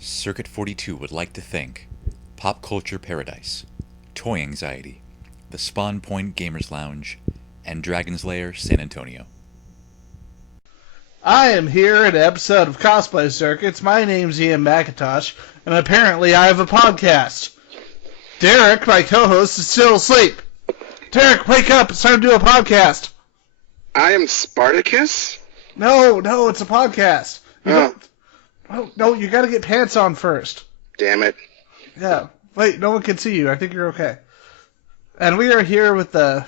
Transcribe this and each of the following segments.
Circuit 42 would like to thank Pop Culture Paradise, Toy Anxiety, the Spawn Point Gamers Lounge, and Dragon's Lair San Antonio. I am here at an episode of Cosplay Circuits. My name's Ian McIntosh, and apparently I have a podcast. Derrick, my co-host, is still asleep. Derrick, wake up. It's time to do a podcast. I am Spartacus? No, it's a podcast. No, you gotta get pants on first. Damn it. Yeah. Wait, no one can see you. I think you're okay. And we are here with the...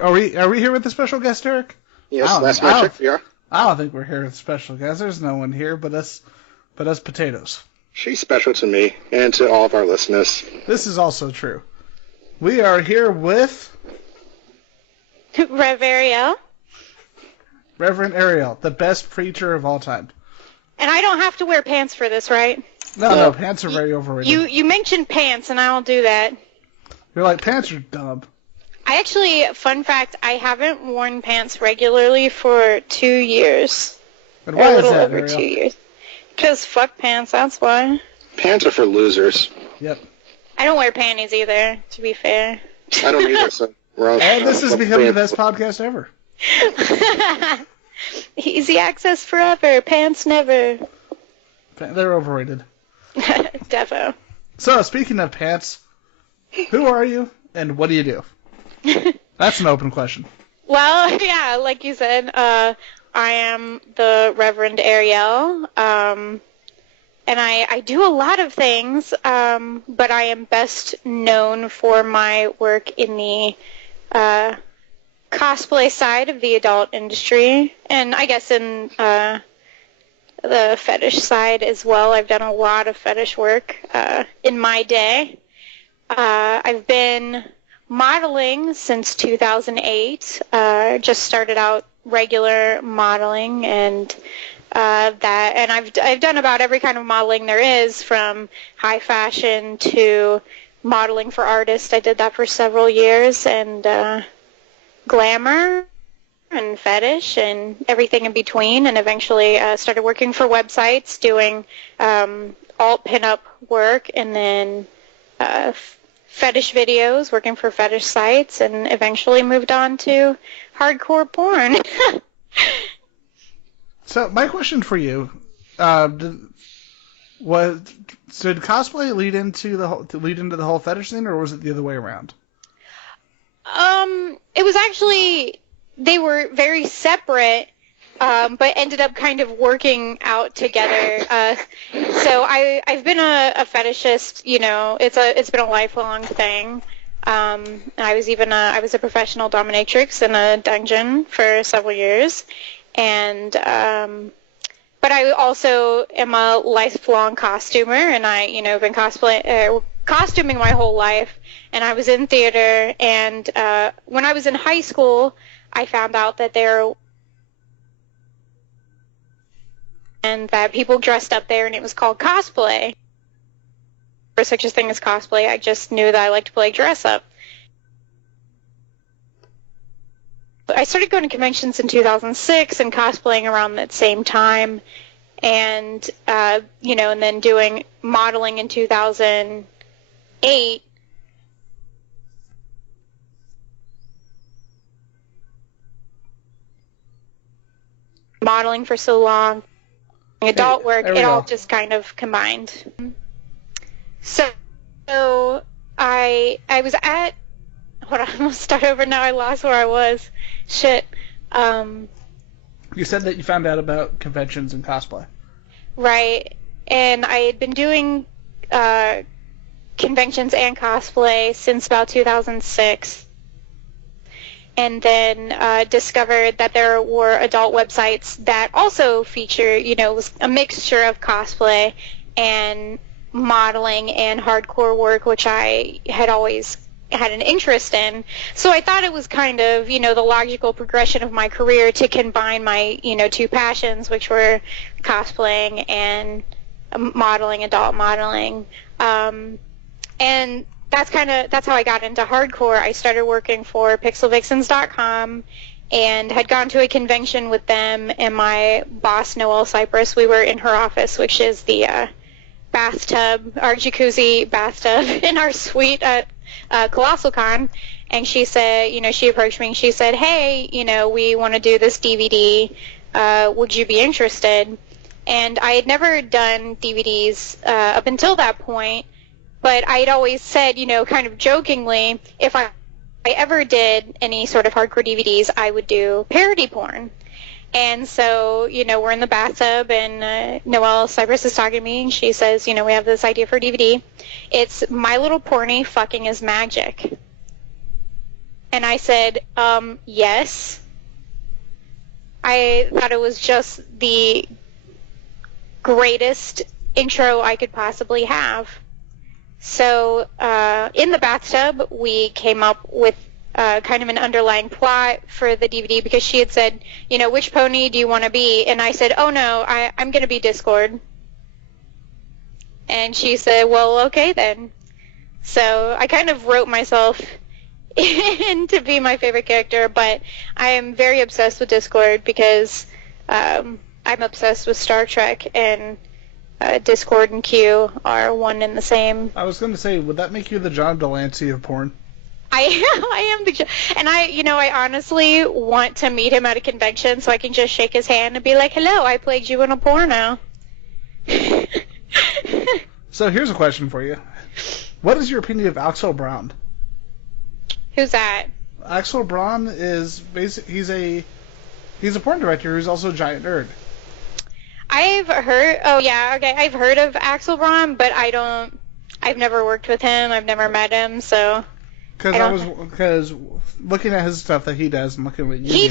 Are we here with the special guest, Derrick? Yes, that's my trick, yeah. I don't think we're here with special guests. There's no one here but us potatoes. She's special to me and to all of our listeners. This is also true. We are here with... Rev Arielle. Reverend Arielle, the best preacher of all time. And I don't have to wear pants for this, right? No, pants are very overrated. You mentioned pants, and I'll do that. You're like, pants are dumb. I actually, fun fact, I haven't worn pants regularly for 2 years. And why is that, a little over Arielle? 2 years. Because fuck pants, that's why. Pants are for losers. Yep. I don't wear panties either, to be fair. I don't either, so we're all... And this has become the best podcast ever. Easy access forever, pants never. They're overrated. Defo. So, speaking of pants, who are you and what do you do? That's an open question. Well, yeah, like you said, I am the Reverend Arielle, and I do a lot of things, but I am best known for my work in the cosplay side of the adult industry, and I guess in the fetish side as well. I've done a lot of fetish work in my day. I've been modeling since 2008. Just started out regular modeling, and I've done about every kind of modeling there is, from high fashion to modeling for artists. I did that for several years, and glamour and fetish and everything in between, and eventually started working for websites doing alt pinup work, and then fetish videos, working for fetish sites, and eventually moved on to hardcore porn. So, my question for you, did cosplay lead into the whole fetish thing, or was it the other way around? It was actually, they were very separate, but ended up kind of working out together. So I've been a fetishist, it's been a lifelong thing. I was a professional dominatrix in a dungeon for several years, and but I also am a lifelong costumer, and I've been costuming my whole life. And I was in theater, and when I was in high school, I found out that that people dressed up there, and it was called cosplay. There was such a thing as cosplay. I just knew that I liked to play dress up. I started going to conventions in 2006 and cosplaying around that same time, and and then doing modeling in 2008. Modeling for so long, adult work, it all just kind of combined. So I was at, hold on, I'm going to start over now, I lost where I was. Shit. You said that you found out about conventions and cosplay. Right, and I had been doing conventions and cosplay since about 2006. And then discovered that there were adult websites that also feature, was a mixture of cosplay and modeling and hardcore work, which I had always had an interest in. So I thought it was kind of, the logical progression of my career to combine my, two passions, which were cosplaying and modeling, adult modeling. And that's how I got into hardcore. I started working for pixelvixens.com and had gone to a convention with them and my boss, Noelle Cypress. We were in her office, which is the bathtub, our jacuzzi bathtub in our suite at Colossal Con, and she said, she approached me and she said, hey, we want to do this DVD. Would you be interested? And I had never done DVDs up until that point, but I had always said, kind of jokingly, if I ever did any sort of hardcore DVDs, I would do parody porn. And so, we're in the bathtub, and Noelle Cypress is talking to me, and she says, we have this idea for a DVD. It's My Little Pony Fucking is Magic. And I said, yes. I thought it was just the greatest intro I could possibly have. So, in the bathtub, we came up with kind of an underlying plot for the DVD, because she had said, which pony do you want to be? And I said, oh no, I'm going to be Discord. And she said, well, okay then. So I kind of wrote myself in to be my favorite character, but I am very obsessed with Discord because I'm obsessed with Star Trek, and Discord and Q are one and the same. I was going to say, would that make you the John Delancey of porn? I am the, and I honestly want to meet him at a convention so I can just shake his hand and be like, hello, I played you in a porno. So here's a question for you. What is your opinion of Axel Braun? Who's that? Axel Braun is he's a porn director who's also a giant nerd. I've heard of Axel Braun, but I've never worked with him, I've never met him, so... Because looking at his stuff that he does and looking at what you do... He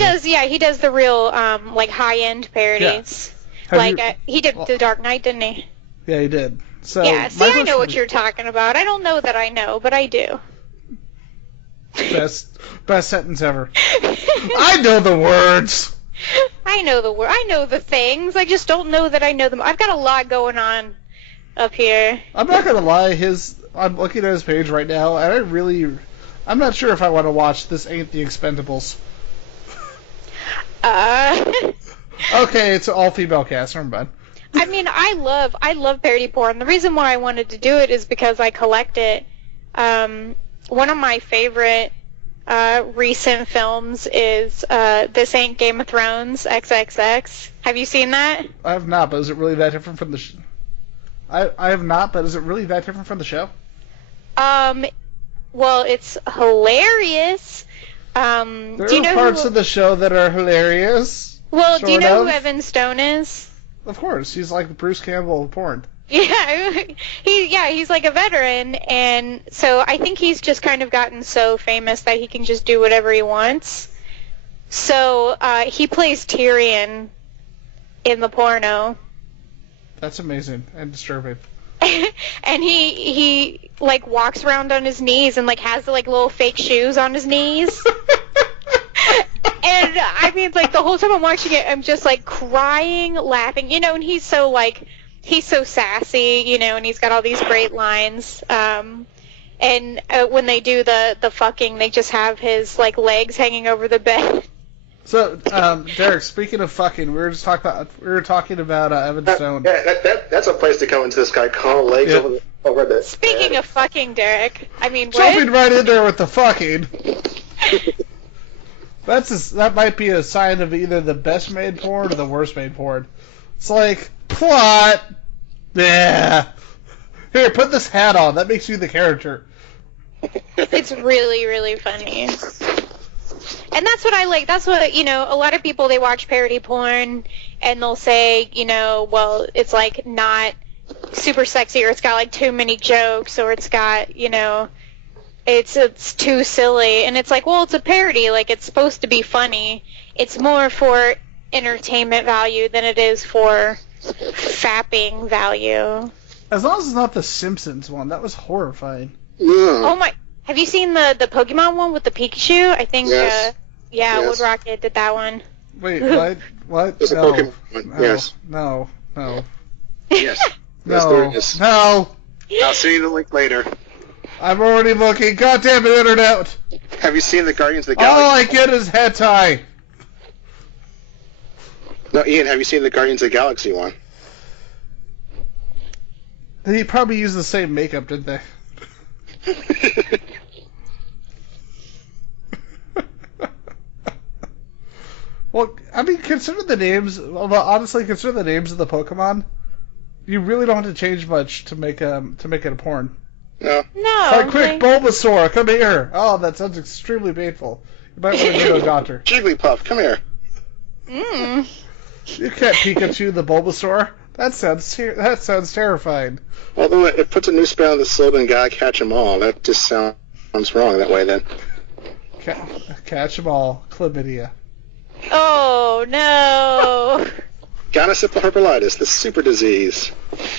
does the real, high-end parodies. Yeah. He did The Dark Knight, didn't he? Yeah, he did. So yeah, see, I know what you're talking about. I don't know that I know, but I do. Best sentence ever. I know the words! I know the word. I know the things. I just don't know that I know them. I've got a lot going on up here. I'm not going to lie, I'm looking at his page right now, and I'm not sure if I want to watch This Ain't the Expendables. Okay, it's an all-female cast. Never mind. I mean, I love parody porn. The reason why I wanted to do it is because I collect it. One of my favorite recent films is This Ain't Game of Thrones, XXX. Have you seen that? I have not, but is it really that different from the I have not, but is it really that different from the show? Well, it's hilarious. There are parts of the show that are hilarious. Well, do you know who Evan Stone is? Of course, he's like the Bruce Campbell of porn. Yeah, he's like a veteran, and so I think he's just kind of gotten so famous that he can just do whatever he wants. So he plays Tyrion in the porno. That's amazing and disturbing. And he like walks around on his knees and like has like little fake shoes on his knees. And I mean, like the whole time I'm watching it, I'm just like crying, laughing, and he's so sassy, and he's got all these great lines. And when they do the fucking, they just have his like legs hanging over the bed. So, Derek, speaking of fucking, we were talking about Evan Stone. That's a place to come into this guy, call legs over the. Speaking of fucking, Derek, I mean, jumping right in there with the fucking. That might be a sign of either the best made porn or the worst made porn. It's like plot. Yeah. Here, put this hat on. That makes you the character. It's really, really funny. And that's what I like. That's what, a lot of people, they watch parody porn and they'll say, well, it's like not super sexy, or it's got like too many jokes, or it's got, it's too silly. And it's like, well, it's a parody. Like, it's supposed to be funny. It's more for entertainment value than it is for fapping value. As long as it's not the Simpsons one. That was horrifying. Yeah. Oh my... Have you seen the Pokemon one with the Pikachu? I think, yes. Wood Rocket did that one. Wait, what? What? There's a Pokemon one, yes. No. Yes. No. Yes, there is. No. I'll send you the link later. I'm already looking. Goddamn it, Internet! Have you seen the Guardians of the Galaxy? All I get is hentai. No, Ian, have you seen the Guardians of the Galaxy one? They probably used the same makeup, didn't they? Well, I mean, consider the names. Well, honestly, consider the names of the Pokemon. You really don't have to change much to make it a porn. No. No. Like, quick, Bulbasaur, come here. Oh, that sounds extremely painful. You might want to go to a doctor. Jigglypuff, come here. Mm. You can't Pikachu the Bulbasaur. That sounds terrifying. Although it puts a new spell on the slogan, gotta catch 'em all. That just sounds wrong that way then. Catch 'em all, chlamydia. Oh, no. Gotta sip the herpelitis, the super disease.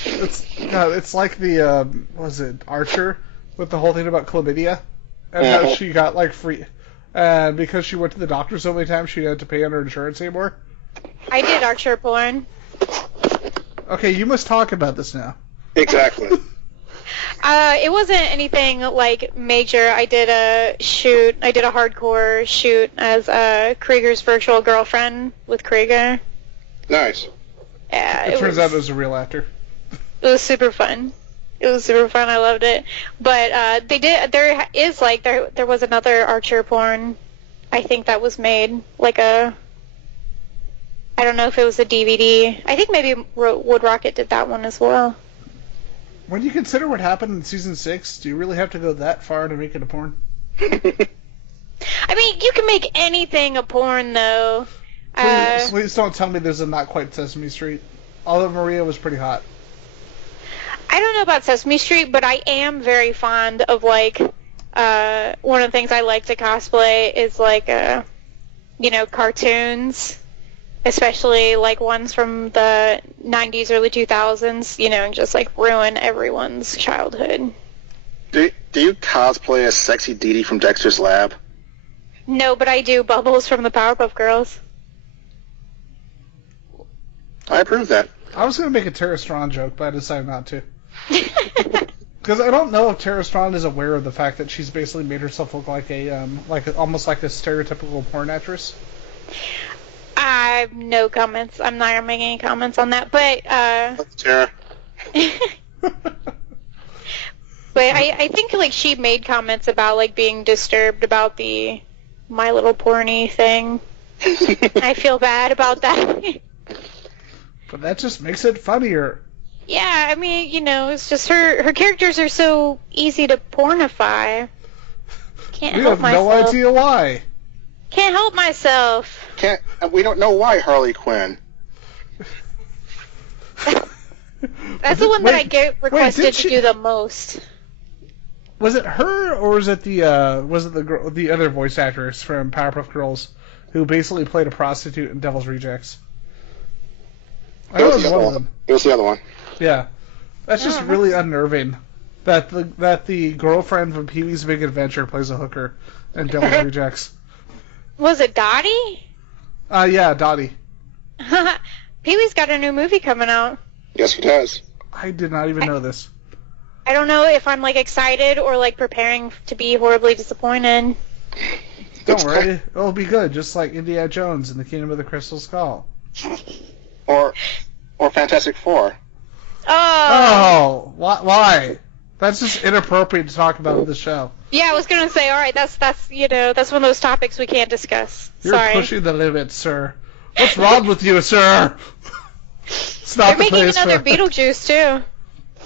It's like the, was it Archer? With the whole thing about chlamydia? And how she got, like, free... And because she went to the doctor so many times, she didn't have to pay on her insurance anymore? I did Archer porn. Okay, you must talk about this now. Exactly. It wasn't anything, like, major. I did a hardcore shoot as Krieger's virtual girlfriend with Krieger. Nice. Yeah, It turns out it was a real actor. It was super fun. It was super fun. I loved it. But there was another Archer porn, I think, that was made. I don't know if it was a DVD. I think maybe Wood Rocket did that one as well. When you consider what happened in Season 6, do you really have to go that far to make it a porn? I mean, you can make anything a porn, though. Please don't tell me there's a Not Quite Sesame Street. Although Maria was pretty hot. I don't know about Sesame Street, but I am very fond of, like, one of the things I like to cosplay is, like, cartoons. Especially, like, ones from the 90s, early 2000s, and just, like, ruin everyone's childhood. Do you cosplay as Sexy Dee Dee from Dexter's Lab? No, but I do Bubbles from the Powerpuff Girls. I approve that. I was going to make a Tara Strong joke, but I decided not to. Because I don't know if Tara Strong is aware of the fact that she's basically made herself look like almost like a stereotypical porn actress. I have no comments. I'm not going to make any comments on that, but, Tara. But I think, like, she made comments about, like, being disturbed about the My Little Porny thing. I feel bad about that. But that just makes it funnier. Yeah, I mean, it's just her characters are so easy to pornify. Can't We help have myself. no idea why. Can't help myself. We don't know why Harley Quinn. That's the one that I get requested to do the most. Was it her, or was it the other voice actress from Powerpuff Girls who basically played a prostitute in Devil's Rejects? I know it was one of them. It was the other one. Yeah, that's just really unnerving. That the girlfriend from Pee-wee's Big Adventure plays a hooker in Devil's Rejects. Was it Dottie? Yeah, Dottie. Pee-wee's got a new movie coming out. Yes, he does. I did not even know this. I don't know if I'm, like, excited or, like, preparing to be horribly disappointed. Don't worry, it'll be good, just like Indiana Jones and the Kingdom of the Crystal Skull. Or Fantastic Four. Oh, why? That's just inappropriate to talk about in the show. Yeah, I was gonna say, all right, that's one of those topics we can't discuss. You're Sorry. pushing the limits, sir. What's wrong with you, sir? It's not They're the making place another for Beetlejuice too.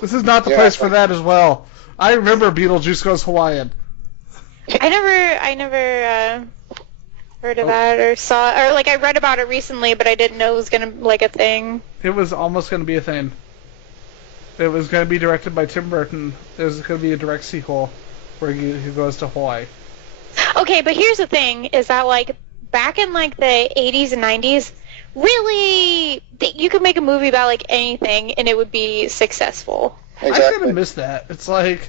This is not the place for that as well. I remember Beetlejuice Goes Hawaiian. I never heard of that or saw, or like I read about it recently, but I didn't know it was gonna like a thing. It was almost going to be a thing. It was going to be directed by Tim Burton. There was going to be a direct sequel where he goes to Hawaii. Okay, but here's the thing: is that like back in like the 80s and 90s, really, you could make a movie about like anything and it would be successful. Exactly. I kind of miss that. It's like,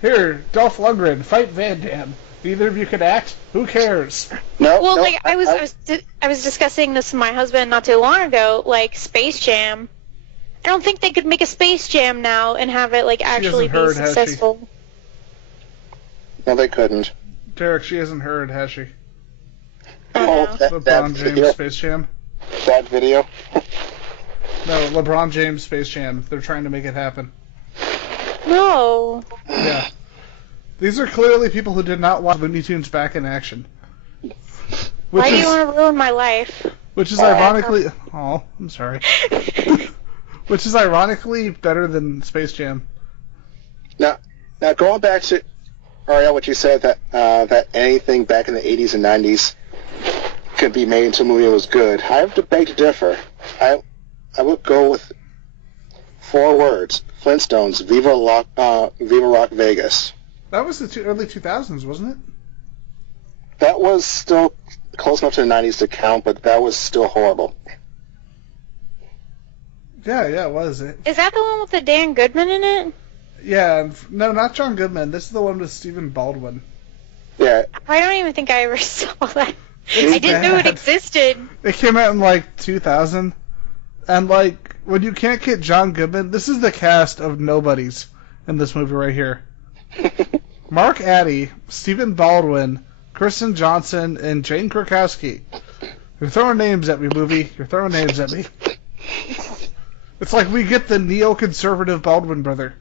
here, Dolph Lundgren, fight Van Damme. Neither of you can act. Who cares? No. Well, no, like I was discussing this with my husband not too long ago. Like Space Jam, I don't think they could make a Space Jam now and have it like actually hasn't be heard, has she? successful. No, they couldn't. Derek, she hasn't heard, has she? Oh, LeBron James Space Jam? That video. No, LeBron James Space Jam. They're trying to make it happen. No. Yeah. These are clearly people who did not want Looney Tunes back in action. Why do you want to ruin my life? Which is ironically... Oh, I'm sorry. Which is ironically better than Space Jam. Now going back to, Arielle, what you said, that anything back in the 80s and 90s could be made into a movie that was good, I have to beg to differ. I would go with 4 words. Flintstones, Viva Rock Vegas. That was the early 2000s, wasn't it? That was still close enough to the 90s to count, but that was still horrible. Yeah, it was. Is that the one with the Dan Goodman in it? Yeah, no, not John Goodman. This is the one with Stephen Baldwin. Yeah. I don't even think I ever saw that. It's I didn't know it bad. existed. It came out in, 2000. And, when you can't get John Goodman, this is the cast of nobodies in this movie right here. Mark Addy, Stephen Baldwin, Kristen Johnson, and Jane Krakowski. You're throwing names at me, movie. You're throwing names at me. It's like we get the neoconservative Baldwin brother.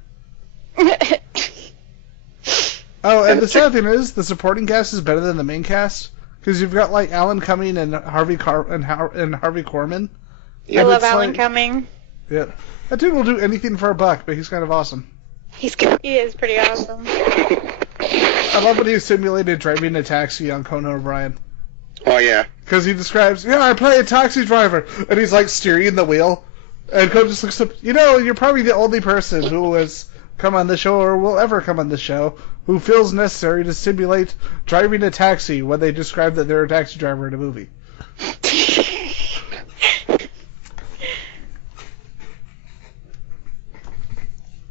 Oh, and the sad thing is, the supporting cast is better than the main cast, because you've got Alan Cumming and Harvey Korman. I love Alan Cumming. Yeah, that dude will do anything for a buck, but he's kind of awesome. He is pretty awesome. I love when he simulated driving a taxi on Conan O'Brien. Oh, yeah. Because he describes, I play a taxi driver, and he's steering the wheel, and Conan just looks up, you're probably the only person who has come on the show or will ever come on the show who feels necessary to simulate driving a taxi when they describe that they're a taxi driver in a movie.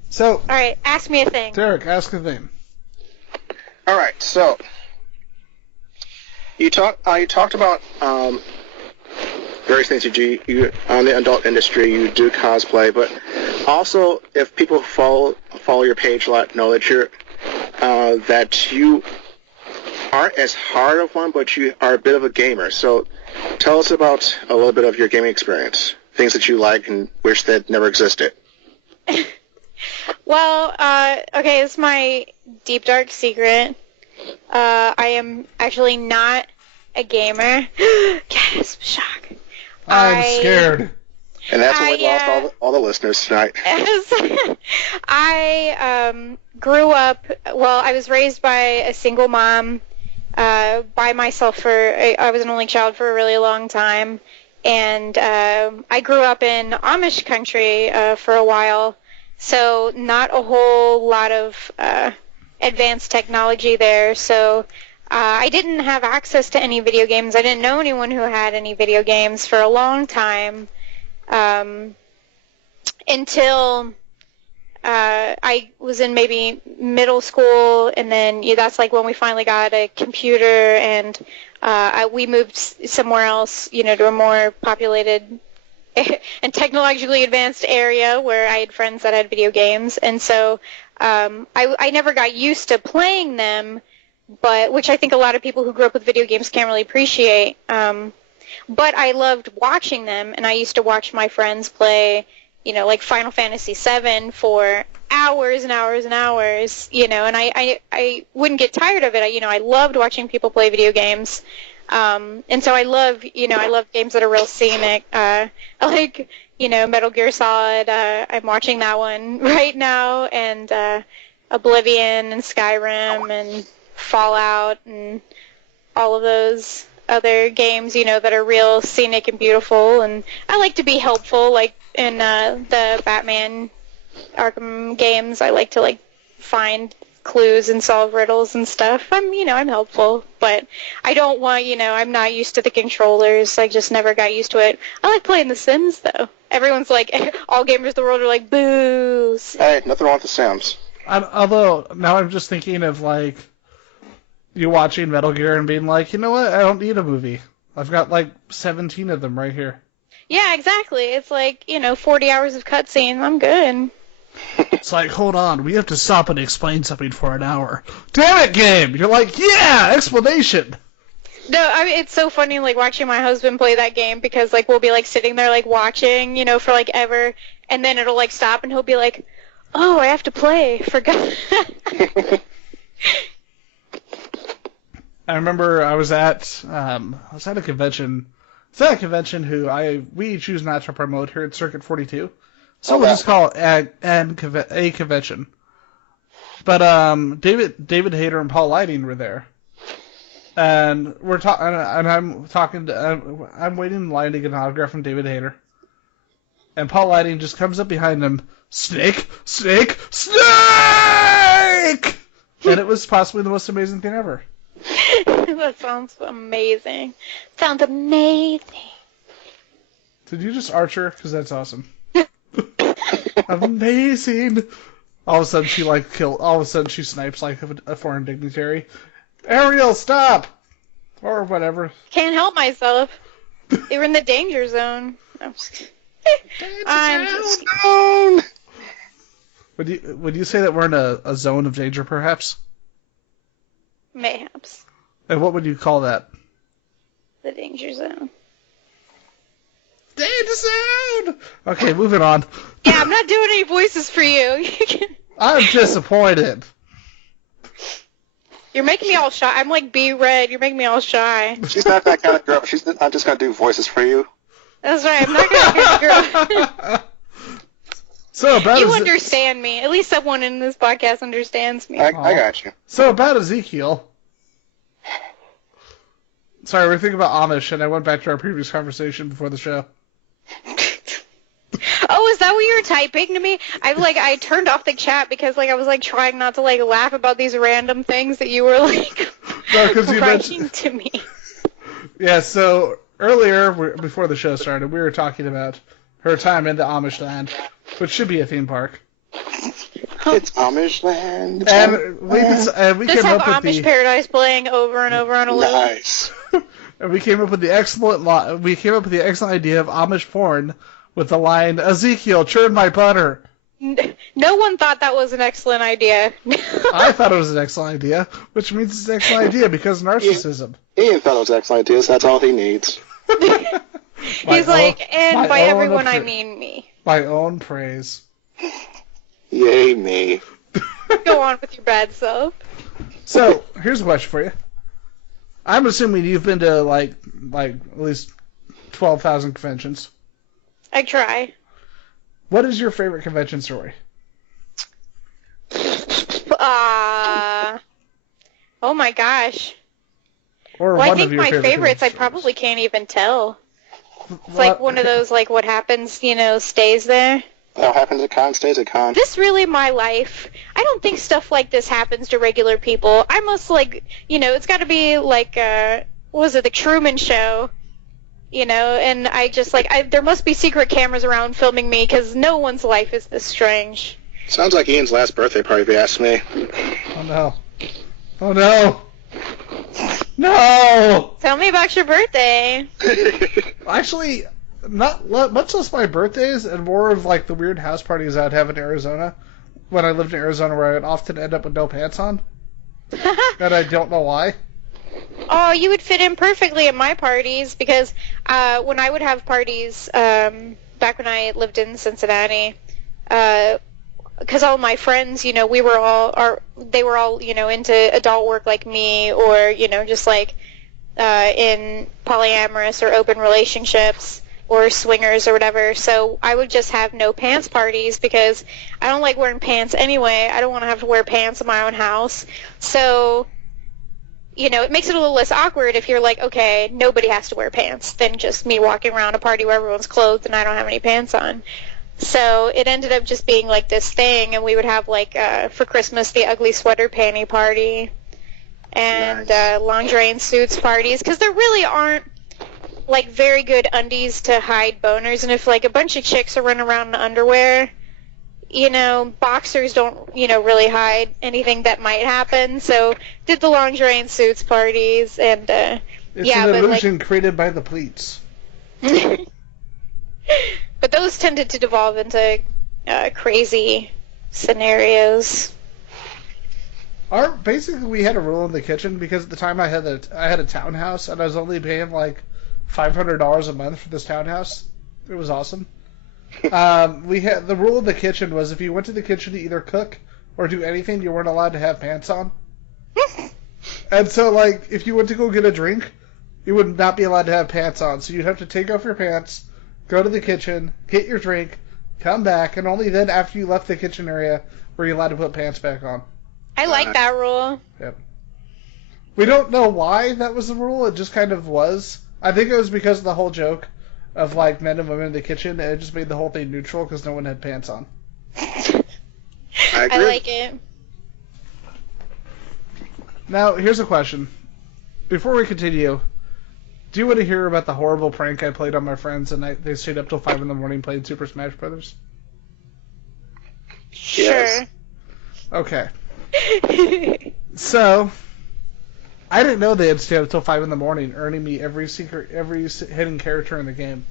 So, alright, ask me a thing. Derek, ask a thing. All right, so you talked about various things you do on the adult industry. You do cosplay, but also if people follow your page a lot, know that that you aren't as hard of one, but you are a bit of a gamer. So tell us about a little bit of your gaming experience, things that you like and wish that never existed. Well, okay, it's my deep, dark secret. I am actually not a gamer. Gasp, shock. I'm scared. And that's why we lost all the listeners tonight. I grew up, I was raised by a single mom, by myself I was an only child for a really long time. And I grew up in Amish country for a while. So not a whole lot of advanced technology there. So I didn't have access to any video games. I didn't know anyone who had any video games for a long time until I was in maybe middle school, and then that's when we finally got a computer, and we moved somewhere else, to a more populated and technologically advanced area where I had friends that had video games, and so I never got used to playing them, which I think a lot of people who grew up with video games can't really appreciate. But I loved watching them, and I used to watch my friends play, Final Fantasy VII for hours and hours and hours, and I wouldn't get tired of it. I loved watching people play video games. And so I love games that are real scenic. I like, Metal Gear Solid. I'm watching that one right now, and Oblivion and Skyrim and Fallout and all of those other games, that are real scenic and beautiful. And I like to be helpful, like in the Batman Arkham games. I like to find clues and solve riddles and stuff. I'm helpful, but I don't want, I'm not used to the controllers. I just never got used to it. I like playing The Sims, though. Everyone's all gamers of the world are boo. Hey, nothing wrong with The Sims. Although, now I'm just thinking of, you watching Metal Gear and being you know what, I don't need a movie. I've got, 17 of them right here. Yeah, exactly. It's 40 hours of cutscene. I'm good. It's hold on, we have to stop and explain something for an hour. Damn it, game! You're yeah, explanation! No, it's so funny, watching my husband play that game, because, we'll be, sitting there, watching, for, ever, and then it'll, stop, and he'll be Oh, I have to play. Forgot. I remember I was at a convention. It's at a convention we choose not to promote here at Circuit 42. So we'll just call it a convention. But David Hayter and Paul Lighting were there. And I'm waiting in line to get an autograph from David Hayter. And Paul Lighting just comes up behind him, snake, snake, snake! And it was possibly the most amazing thing ever. That sounds amazing. Sounds amazing. Did you just Archer? Because that's awesome. Amazing. All of a sudden she snipes like a foreign dignitary. Arielle, stop! Or whatever. Can't help myself. They were in the danger zone. I'm just... Would you say that we're in a zone of danger, perhaps? Mayhaps. And what would you call that? The danger zone. Danger zone! Okay, moving on. Yeah, I'm not doing any voices for you. I'm disappointed. You're making me all shy. I'm like B-Red. You're making me all shy. She's not that kind of girl. I'm just going to do voices for you. That's right. I'm not going to be a girl. So about you understand me. At least someone in this podcast understands me. I got you. So about Ezekiel. Sorry, we're thinking about Amish, and I went back to our previous conversation before the show. Oh, is that what you were typing to me? I turned off the chat because I was trying not to laugh about these random things that you were writing to me. Yeah, so earlier before the show started, we were talking about her time in the Amish land, which should be a theme park. It's Amish land. And we just came have up with Amish Paradise playing over and over on a loop. Nice. And we came up with the excellent idea of Amish porn with the line, "Ezekiel, churn my butter." No one thought that was an excellent idea. I thought it was an excellent idea, which means it's an excellent idea because narcissism. Ian thought it was an excellent idea, so that's all he needs. He's and by everyone I mean me. My own praise. Yay, me. Go on with your bad self. So, here's a question for you. I'm assuming you've been to, at least 12,000 conventions. I try. What is your favorite convention story? Oh my gosh. Or I one think of your my favorite favorites I convention probably can't even tell. It's Well, one of those, what happens, stays there. What happens at con stays at con. This really my life. I don't think stuff like this happens to regular people. I must, it's got to be what was it, The Truman Show? And I just, there must be secret cameras around filming me because no one's life is this strange. Sounds like Ian's last birthday party, if you ask me. Oh, no. Oh, no. No! Tell me about your birthday. Actually, not much less my birthdays and more of, the weird house parties I'd have in Arizona. When I lived in Arizona where I'd often end up with no pants on. And I don't know why. Oh, you would fit in perfectly at my parties because when I would have parties back when I lived in Cincinnati, because all my friends, they were all into adult work like me, or just in polyamorous or open relationships or swingers or whatever. So I would just have no pants parties because I don't like wearing pants anyway. I don't want to have to wear pants in my own house. So it makes it a little less awkward if you're okay, nobody has to wear pants than just me walking around a party where everyone's clothed and I don't have any pants on. So it ended up just being this thing, and we would have for Christmas the ugly sweater panty party and Nice. Lingerie and suits parties, because there really aren't very good undies to hide boners, and if a bunch of chicks are running around in underwear, boxers don't really hide anything that might happen. So did the lingerie and suits parties, and It's an illusion created by the pleats. But those tended to devolve into crazy scenarios. Basically, we had a rule in the kitchen because at the time I had a townhouse and I was only paying $500 a month for this townhouse. It was awesome. We had the rule of the kitchen was if you went to the kitchen to either cook or do anything, you weren't allowed to have pants on. And so, like, if you went to go get a drink, you would not be allowed to have pants on. So you'd have to take off your pants, go to the kitchen, get your drink, come back, and only then after you left the kitchen area were you allowed to put pants back on. I like that rule. Yep. We don't know why that was the rule. It just kind of was. I think it was because of the whole joke of, like, men and women in the kitchen, and it just made the whole thing neutral because no one had pants on. I like it. Now, here's a question. Before we continue, do you want to hear about the horrible prank I played on my friends and they stayed up till 5 in the morning playing Super Smash Brothers? Yes. Sure. Okay. So, I didn't know they had stayed up till 5 in the morning, earning me every hidden character in the game.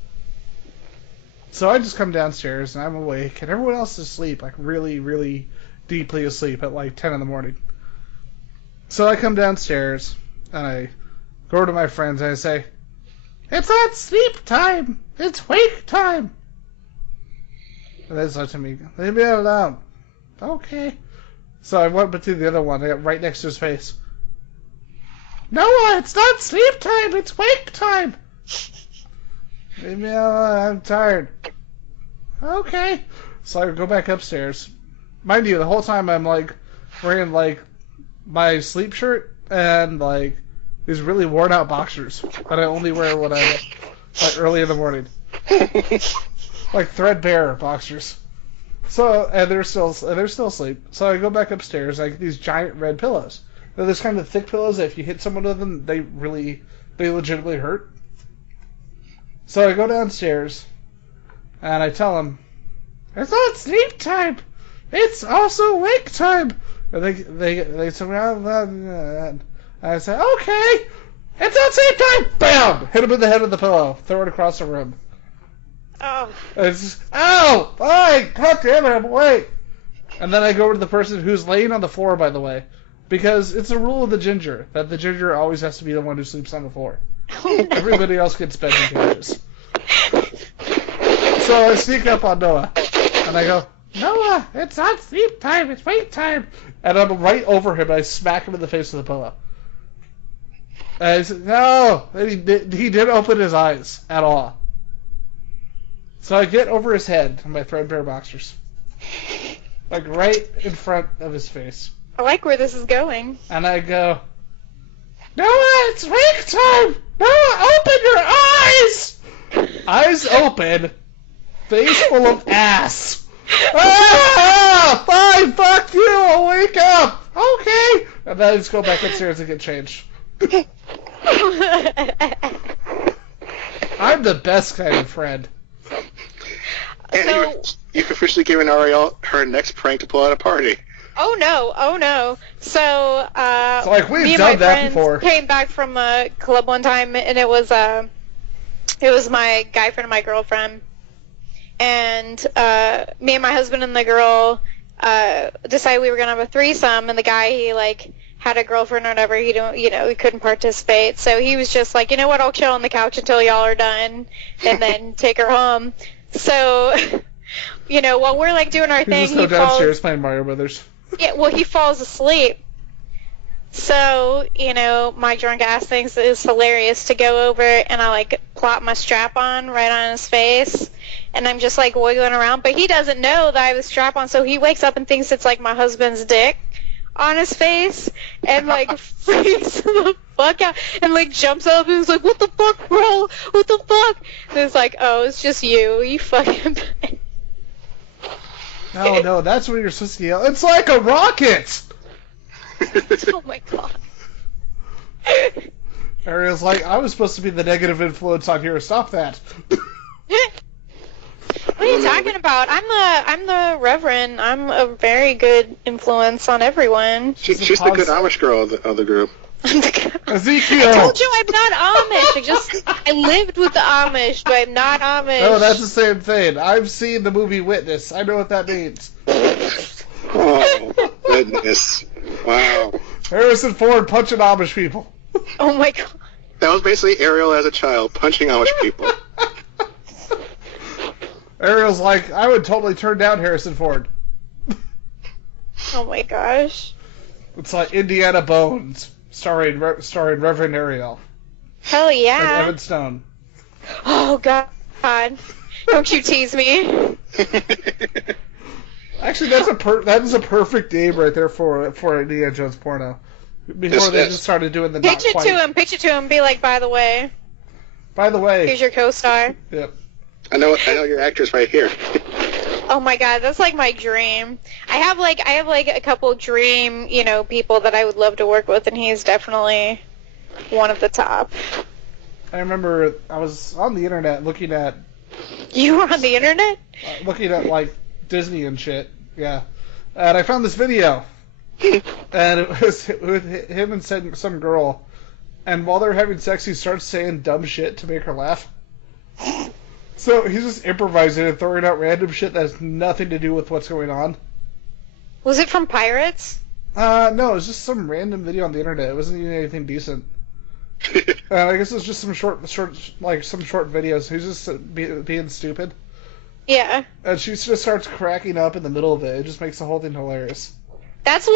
So I just come downstairs and I'm awake, and everyone else is asleep, like really, really deeply asleep at like 10 in the morning. So I come downstairs and I go to my friends and I say, "It's not sleep time, it's wake time." And they said to me, "Leave me alone." Okay. So I went to the other one, I got right next to his face. "Noah, it's not sleep time, it's wake time." "Leave me alone, I'm tired." Okay. So I go back upstairs. Mind you, the whole time I'm like wearing like my sleep shirt and like these really worn out boxers that I only wear when I'm like early in the morning. Like threadbare boxers. So and they're still asleep. So I go back upstairs, I get these giant red pillows. They're this kind of thick pillows that if you hit someone with them, they legitimately hurt. So I go downstairs, and I tell them, "It's not sleep time. It's also wake time." And they say, and I say, "Okay, it's not sleep time." Bam! Hit him in the head with the pillow. Throw it across the room. Oh. And it's just, ow! Fine! God damn it, I'm awake! And then I go over to the person who's laying on the floor, by the way. Because it's a rule of the ginger, that the ginger always has to be the one who sleeps on the floor. Everybody else gets bed in cages. So I sneak up on Noah, and I go, "Noah, it's not sleep time, it's wake time." And I'm right over him, and I smack him in the face with a pillow. And I said, "No!" And he didn't open his eyes at all. So I get over his head in my threadbare boxers. Like right in front of his face. I like where this is going. And I go, "Noah, it's wake time! Noah, open your eyes!" Eyes open, face full of ass. "Ah! Fine, fuck you, I'll wake up! Okay!" And then I just go back upstairs and get changed. I'm the best kind of friend. And So, you've officially given Arielle her next prank to pull at a party. oh no. So, So, like, we've me and done my that friends before. came back from a club one time, and it was my guy friend and my girlfriend, and me and my husband and the girl decided we were gonna have a threesome, and the guy, he like had a girlfriend or whatever, he couldn't participate, so he was just like, "You know what, I'll chill on the couch until y'all are done, and then take her home." So, while we're like doing our He's thing, just go downstairs playing Mario Brothers. he falls asleep. So, my drunk ass thinks it's hilarious to go over and I like plop my strap on right on his face, and I'm just like wiggling around, but he doesn't know that I have a strap on, so he wakes up and thinks it's like my husband's dick on his face, and like freaks the fuck out, and like jumps up and is like, "What the fuck, bro? What the fuck?" And it's like, "Oh, it's just you fucking bitch." No, that's what you're supposed to yell. "It's like a rocket!" Oh my god. Arielle's like, "I was supposed to be the negative influence on here. Stop that." What are you talking about? I'm the Reverend. I'm a very good influence on everyone. She's the good Amish girl of the group. Ezekiel! I told you I'm not Amish. I lived with the Amish, but I'm not Amish. No, that's the same thing. I've seen the movie Witness. I know what that means. Oh, goodness. Wow. Harrison Ford punching Amish people. Oh my god. That was basically Arielle as a child punching Amish people. Ariel's like, I would totally turn down Harrison Ford. Oh my gosh. It's like Indiana Bones, starring Reverend Arielle Hell and yeah. Evan Stone. Oh god. Don't you tease me. Actually, that is a perfect name right there for Indiana Jones porno. Before they just started doing the Pitch it to him, be like, by the way, here's your co-star. Yep. I know your actress right here. Oh my god, that's like my dream. I have like a couple dream, people that I would love to work with, and he's definitely one of the top. I remember I was on the internet looking at... You were on the internet? Looking at, like, Disney and shit, yeah. And I found this video. And it was with him and some girl. And while they're having sex, he starts saying dumb shit to make her laugh. So he's just improvising and throwing out random shit that has nothing to do with what's going on. Was it from Pirates? No, it was just some random video on the internet. It wasn't even anything decent. I guess it was just some short videos. He's just being stupid. Yeah. And she just starts cracking up in the middle of it. It just makes the whole thing hilarious. That's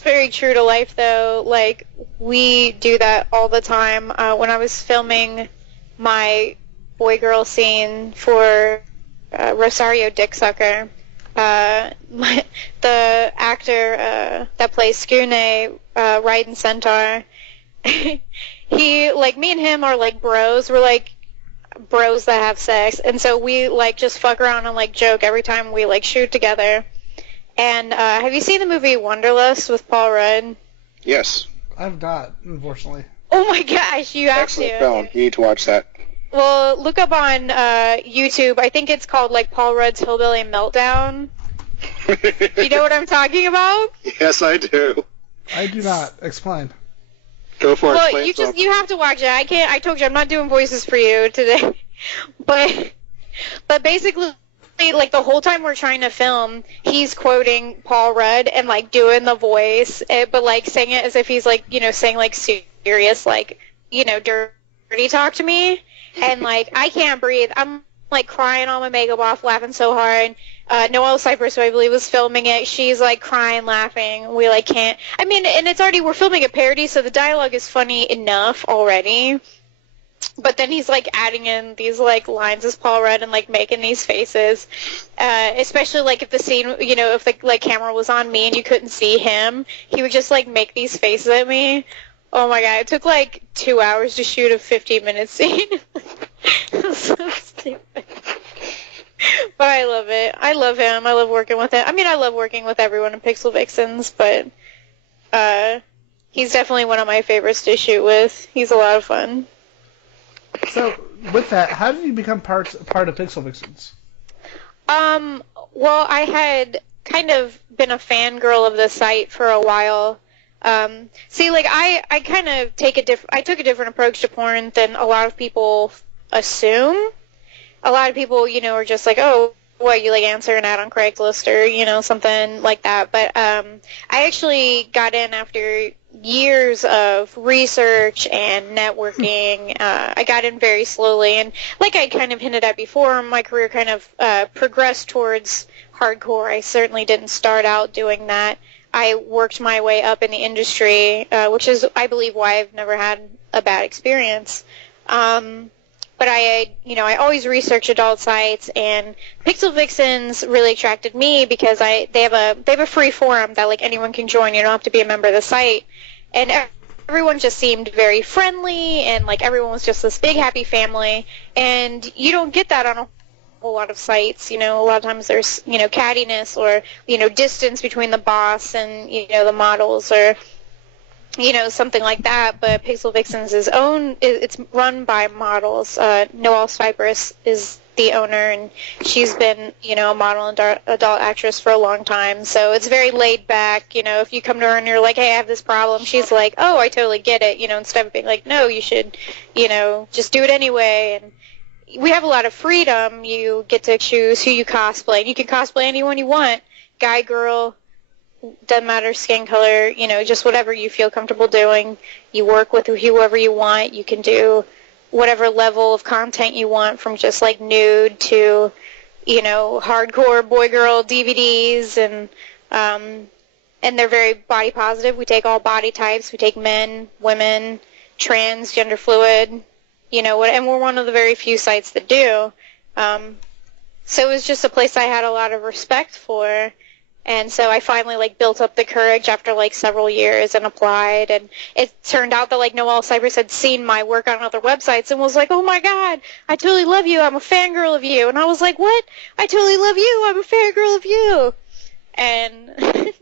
very true to life, though. Like, we do that all the time. When I was filming my boy-girl scene for Rosario Dicksucker, the actor that plays Skune, Raiden Centaur, he, like, me and him are, like, bros. We're, like, bros that have sex. And so we, like, just fuck around and, like, joke every time we, like, shoot together. And have you seen the movie Wanderlust with Paul Rudd? Yes. I've not, unfortunately. Oh my gosh, you have Excellent to. film. You need to watch that. Well, look up on YouTube. I think it's called, like, Paul Rudd's Hillbilly Meltdown. You know what I'm talking about? Yes, I do. I do not. Explain. Go for it. Well, you have to watch it. I told you I'm not doing voices for you today. But basically, like, the whole time we're trying to film, he's quoting Paul Rudd and, like, doing the voice, but, like, saying it as if he's, like, saying, like, serious, like, dirty talk to me. And, like, I can't breathe. I'm, like, crying all my makeup off, laughing so hard. Noelle Cypress, who I believe was filming it, she's, like, crying, laughing. We, like, can't. I mean, and it's already, we're filming a parody, so the dialogue is funny enough already. But then he's, like, adding in these, like, lines as Paul Rudd and, like, making these faces. Especially, like, if the scene, if the, like, camera was on me and you couldn't see him, he would just, like, make these faces at me. Oh, my God. It took, like, 2 hours to shoot a 15-minute scene. It was so stupid. But I love it. I love him. I love working with him. I mean, I love working with everyone in Pixel Vixens, but he's definitely one of my favorites to shoot with. He's a lot of fun. So, with that, how did you become part of Pixel Vixens? Well, I had kind of been a fangirl of the site for a while. See, like, I kind of I took a different approach to porn than a lot of people assume. A lot of people, are just like, oh, what, you, like, answer an ad on Craigslist or, something like that. But I actually got in after years of research and networking. I got in very slowly. And like I kind of hinted at before, my career kind of progressed towards hardcore. I certainly didn't start out doing that. I worked my way up in the industry, which is, I believe, why I've never had a bad experience. But I always research adult sites, and Pixel Vixens really attracted me because they have a free forum that, like, anyone can join. You don't have to be a member of the site, and everyone just seemed very friendly, and, like, everyone was just this big happy family, and you don't get that on a whole lot of sites. A lot of times there's cattiness or distance between the boss and the models or something like that. But Pixel Vixens it's run by models. Noelle Cypress is the owner, and she's been, a model and adult actress for a long time. So it's very laid back. If you come to her and you're like, hey, I have this problem, she's like, oh, I totally get it. Instead of being like, no, you should, just do it anyway. And we have a lot of freedom. You get to choose who you cosplay. And you can cosplay anyone you want. Guy, girl, doesn't matter skin color, just whatever you feel comfortable doing. You work with whoever you want. You can do whatever level of content you want, from just, like, nude to, hardcore boy-girl DVDs, and they're very body positive. We take all body types. We take men, women, trans, gender fluid, and we're one of the very few sites that do. So it was just a place I had a lot of respect for. And so I finally, built up the courage after, several years and applied. And it turned out that, Noelle Cypress had seen my work on other websites and was like, oh, my God, I totally love you. I'm a fangirl of you. And I was like, what? I totally love you. I'm a fangirl of you. And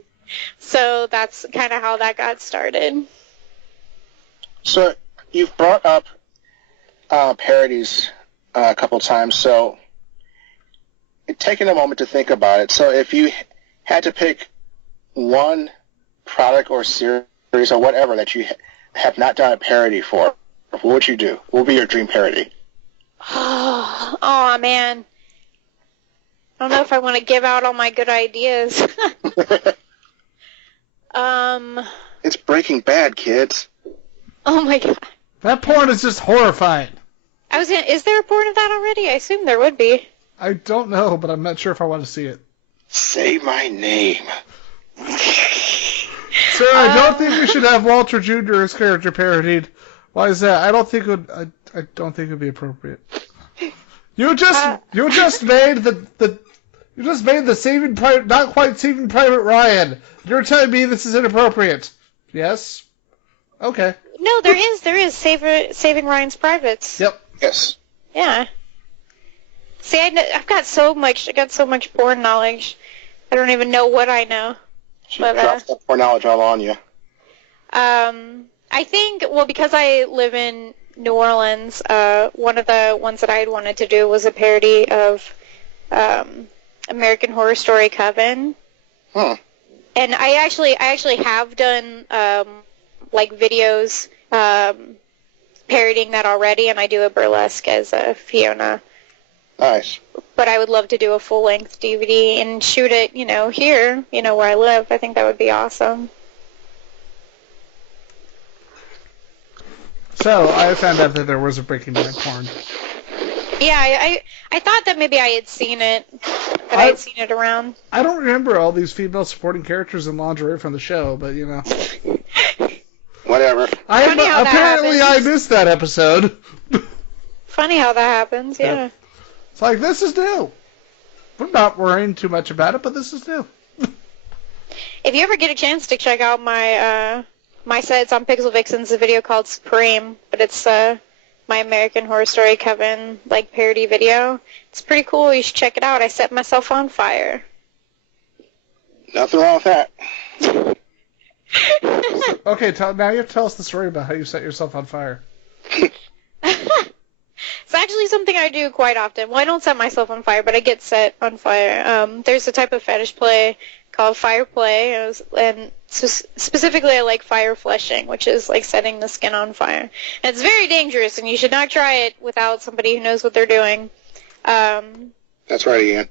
so that's kind of how that got started. So you've brought up parodies a couple times. So taking a moment to think about it. So if you had to pick one product or series or whatever that you have not done a parody for, what would you do? What would be your dream parody? Oh, man. I don't know if I want to give out all my good ideas. It's Breaking Bad, kids. Oh, my God. That porn is just horrifying. Is there a porn of that already? I assume there would be. I don't know, but I'm not sure if I want to see it. Say my name. Sir, I don't think we should have Walter Jr.'s character parodied. Why is that? I don't think it would be appropriate. You just made the Saving Private, not quite Saving Private Ryan. You're telling me this is inappropriate? Yes. Okay. No, there is Saving Ryan's Privates. Yep. Yes. Yeah. See, I've got so much porn knowledge. I don't even know what I know. She dropped that porn knowledge all on you. I think, because I live in New Orleans, one of the ones that I had wanted to do was a parody of American Horror Story Coven. Huh. And I actually have done videos parodying that already, and I do a burlesque as Fiona. Nice. But I would love to do a full-length DVD and shoot it, here, where I live. I think that would be awesome. So, I found out that there was a Breaking Bad porn. Yeah, I thought that maybe I had seen it, but I had seen it around. I don't remember all these female supporting characters in lingerie from the show, but, Whatever. Apparently I missed that episode. Funny how that happens, yeah. It's like, this is new. We're not worrying too much about it, but this is new. If you ever get a chance to check out my set, it's on Pixel Vixen's, a video called Supreme, but it's my American Horror Story Coven parody video. It's pretty cool. You should check it out. I set myself on fire. Nothing wrong with that. Okay, now you have to tell us the story about how you set yourself on fire. It's actually something I do quite often. Well, I don't set myself on fire, but I get set on fire. There's a type of fetish play called fire play, and specifically I like fire fleshing, which is setting the skin on fire. And it's very dangerous, and you should not try it without somebody who knows what they're doing. That's right, Ian.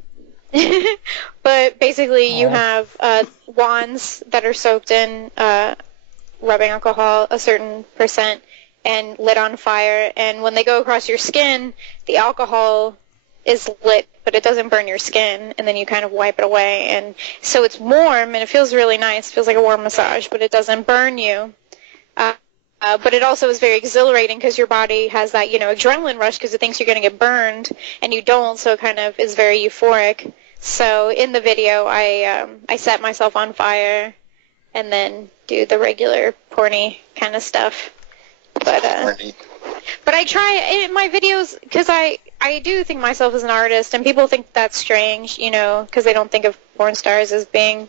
But basically you have wands that are soaked in rubbing alcohol, a certain percent, and lit on fire, and when they go across your skin, the alcohol is lit, but it doesn't burn your skin, and then you kind of wipe it away, and so it's warm, and it feels really nice. It feels like a warm massage, but it doesn't burn you. But it also is very exhilarating because your body has that, adrenaline rush because it thinks you're going to get burned, and you don't, so it kind of is very euphoric. So in the video, I set myself on fire and then do the regular porny kind of stuff. But I try in my videos, because I do think myself as an artist, and people think that's strange, because they don't think of porn stars as being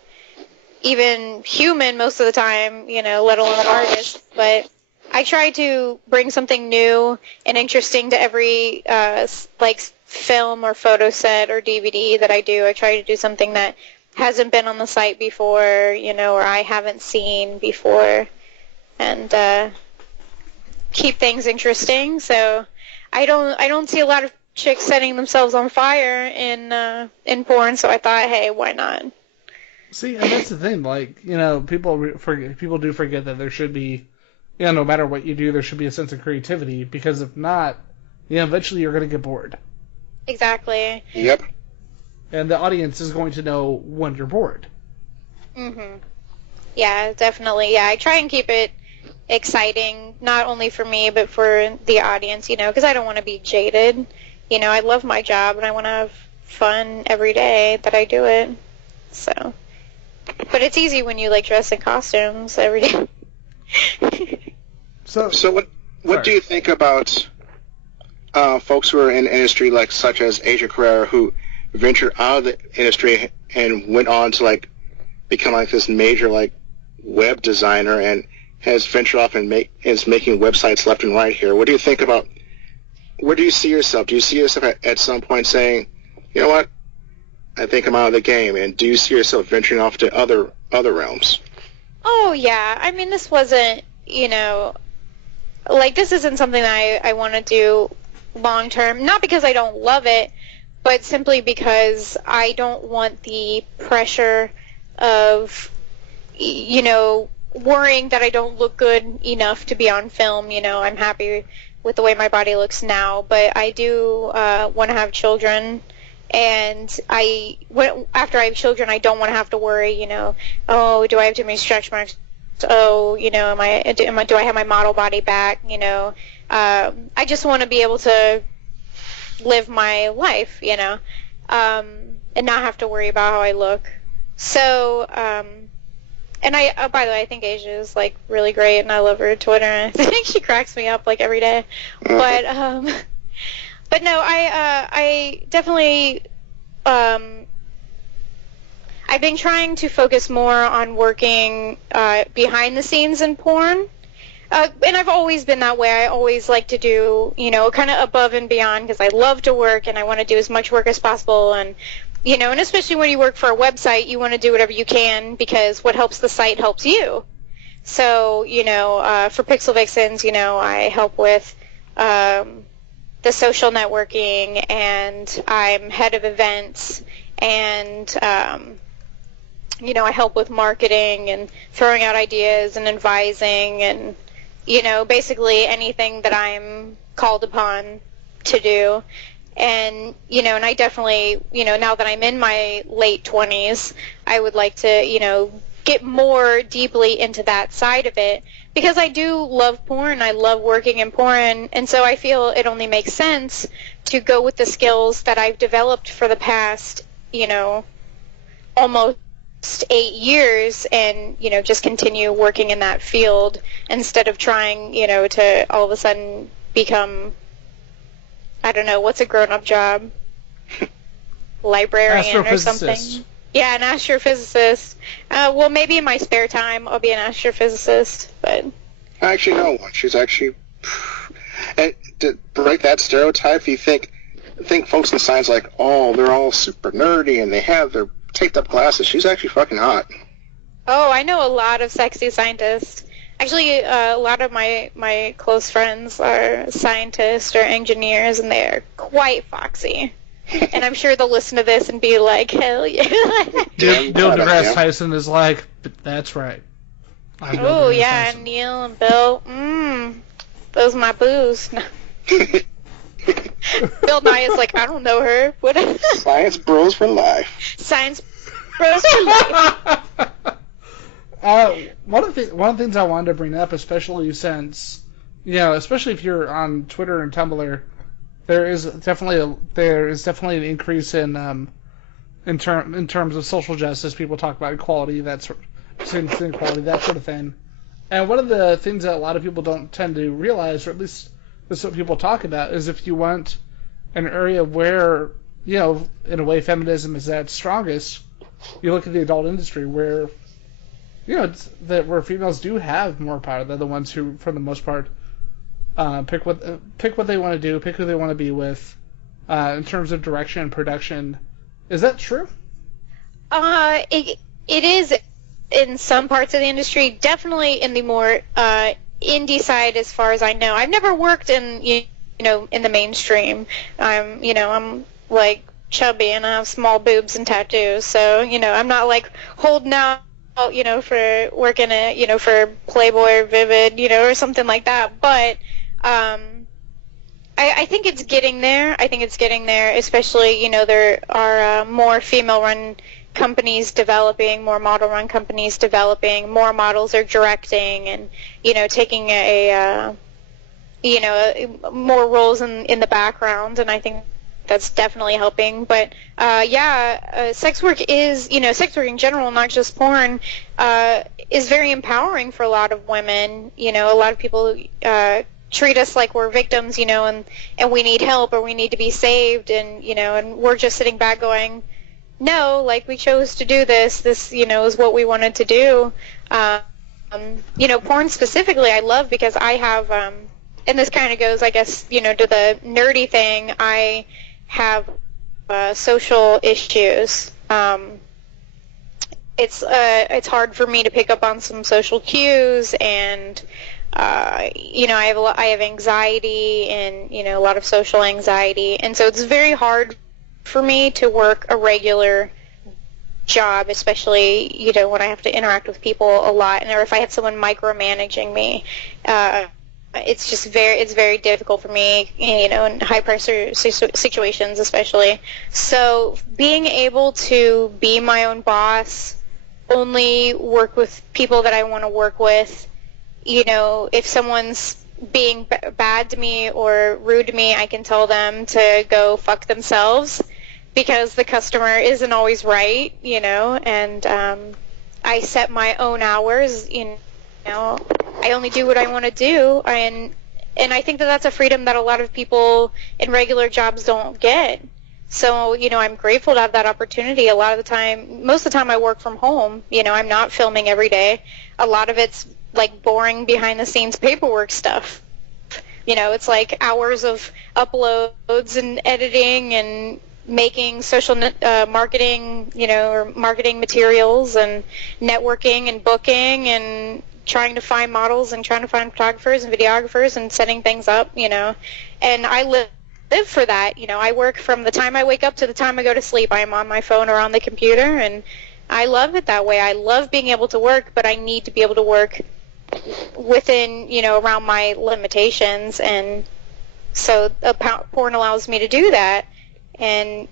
even human most of the time, let alone artists. But I try to bring something new and interesting to every film or photo set or DVD that I do. I try to do something that hasn't been on the site before, or I haven't seen before, and keep things interesting. So I don't see a lot of chicks setting themselves on fire in porn. So I thought, hey, why not? See, and that's the thing. People do forget that there should be, no matter what you do, there should be a sense of creativity. Because if not, eventually you're going to get bored. Exactly. Yep. and the audience is going to know when you're bored. Mhm. Yeah, definitely. Yeah, I try and keep it exciting, not only for me but for the audience, because I don't want to be jaded. I love my job and I want to have fun every day that I do it. So, but it's easy when you like dress in costumes every day. So what do you think about folks who are in the industry, like such as Asia Carrera, who ventured out of the industry and went on to like become like this major like web designer and has ventured off and is making websites left and right here? What do you think about? Where do you see yourself? Do you see yourself at some point saying, you know what, I think I'm out of the game? And do you see yourself venturing off to other realms? Oh, yeah. I mean, this wasn't, like, this isn't something that I want to do long term. Not because I don't love it, but simply because I don't want the pressure of, worrying that I don't look good enough to be on film. I'm happy with the way my body looks now, but I do want to have children, and after I have children, I don't want to have to worry, oh, do I have too many stretch marks? Oh, do I have my model body back? I just want to be able to live my life, and not have to worry about how I look. So, and by the way, I think Asia is like really great, and I love her Twitter. And I think she cracks me up like every day. But no, I definitely, I've been trying to focus more on working behind the scenes in porn. And I've always been that way. I always like to do, kind of above and beyond, because I love to work and I want to do as much work as possible. And and especially when you work for a website, you want to do whatever you can, because what helps the site helps you. So, for Pixel Vixens, I help with the social networking, and I'm head of events, and, I help with marketing and throwing out ideas and advising and, basically anything that I'm called upon to do. And, and I definitely, now that I'm in my late 20s, I would like to, get more deeply into that side of it, because I do love porn. I love working in porn. And so I feel it only makes sense to go with the skills that I've developed for the past, almost 8 years, and, just continue working in that field instead of trying, to all of a sudden become, I don't know, what's a grown-up job? Librarian or something. Yeah, an astrophysicist. Well, maybe in my spare time I'll be an astrophysicist, but... I actually know one. She's actually... And to break that stereotype, you think folks in science like, oh, they're all super nerdy and they have their taped-up glasses. She's actually fucking hot. Oh, I know a lot of sexy scientists. Actually, a lot of my close friends are scientists or engineers, and they're quite foxy. And I'm sure they'll listen to this and be like, hell yeah. Neil deGrasse Tyson is like, that's right. Oh, yeah, Tyson. Neil and Bill. Those are my boos. Bill Nye is like, I don't know her. What? Science bros for life. Science bros for life. One of the things I wanted to bring up, especially since, especially if you're on Twitter and Tumblr, there is definitely an increase in terms of social justice. People talk about equality, that sort of thing. And one of the things that a lot of people don't tend to realize, or at least this is what people talk about, is if you want an area where, in a way, feminism is at its strongest, you look at the adult industry where, where females do have more power. They're the ones who, for the most part, pick what they want to do, pick who they want to be with, in terms of direction and production. Is that true? It is in some parts of the industry, definitely in the more indie side, as far as I know. I've never worked in in the mainstream. I'm like chubby and I have small boobs and tattoos, so I'm not like holding out for working at for Playboy or Vivid or something like that. But I think it's getting there. I think it's getting there, especially, there are more female-run companies developing, more model-run companies developing, more models are directing and, taking more roles in the background, and I think that's definitely helping. But sex work is, sex work in general, not just porn, is very empowering for a lot of women. A lot of people treat us like we're victims, and we need help or we need to be saved, and we're just sitting back going, no, like, we chose to do this. This, is what we wanted to do. Porn specifically I love because I have, and this kind of goes, I guess, to the nerdy thing. I have social issues. It's hard for me to pick up on some social cues, and I have anxiety and a lot of social anxiety, and so it's very hard for me to work a regular job, especially when I have to interact with people a lot, or if I have someone micromanaging me. It's very difficult for me, in high pressure situations especially. So being able to be my own boss, only work with people that I want to work with, if someone's being bad to me or rude to me, I can tell them to go fuck themselves, because the customer isn't always right, and I set my own hours, I only do what I want to do, and I think that that's a freedom that a lot of people in regular jobs don't get. So, I'm grateful to have that opportunity. A lot of the time, most of the time I work from home, I'm not filming every day. A lot of it's like boring behind the scenes paperwork stuff. It's like hours of uploads and editing and making social marketing, or marketing materials and networking and booking and trying to find models and trying to find photographers and videographers and setting things up, and I live for that. I work from the time I wake up to the time I go to sleep. I am on my phone or on the computer, and I love it that way. I love being able to work, but I need to be able to work within, around my limitations, and so porn allows me to do that. And,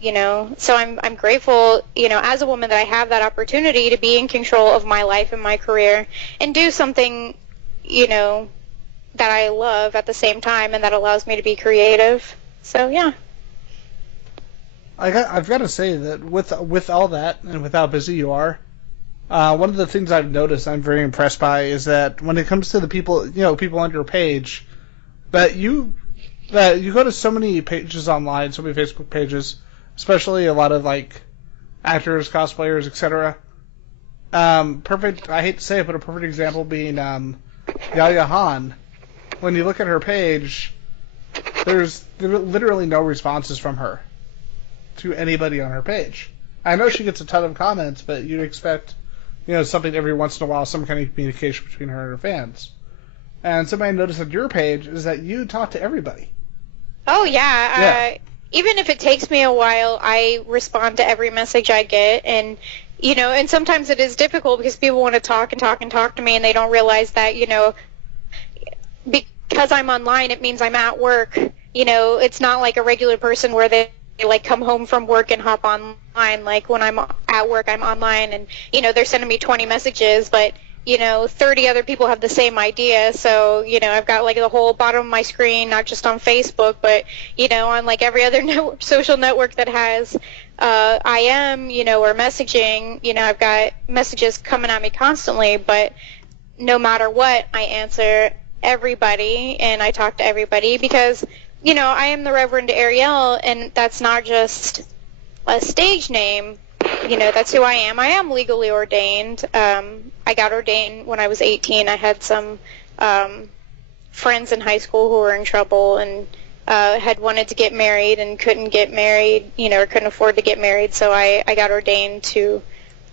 so I'm grateful, as a woman, that I have that opportunity to be in control of my life and my career and do something, that I love at the same time, and that allows me to be creative. So, yeah. I've got to say that with all that and with how busy you are, one of the things I've noticed I'm very impressed by is that when it comes to the people, people on your page, that you go to so many pages online, so many Facebook pages, especially a lot of like actors, cosplayers, etc. Perfect. I hate to say it, but a perfect example being Yaya Han. When you look at her page, there's literally no responses from her to anybody on her page. I know she gets a ton of comments, but you'd expect, something every once in a while, some kind of communication between her and her fans. And something I noticed on your page is that you talk to everybody. Oh, yeah. Even if it takes me a while, I respond to every message I get. And, and sometimes it is difficult because people want to talk and talk and talk to me, and they don't realize that, because I'm online, it means I'm at work. It's not like a regular person where they like come home from work and hop online. Like when I'm at work, I'm online, and, they're sending me 20 messages, but 30 other people have the same idea. So, I've got like the whole bottom of my screen, not just on Facebook, but, on like every other social network that has IM, or messaging, I've got messages coming at me constantly, but no matter what, I answer everybody and I talk to everybody because, I am the Reverend Arielle, and that's not just a stage name. That's who I am. I am legally ordained. I got ordained when I was 18. I had some friends in high school who were in trouble and had wanted to get married and couldn't get married, or couldn't afford to get married. So I got ordained to,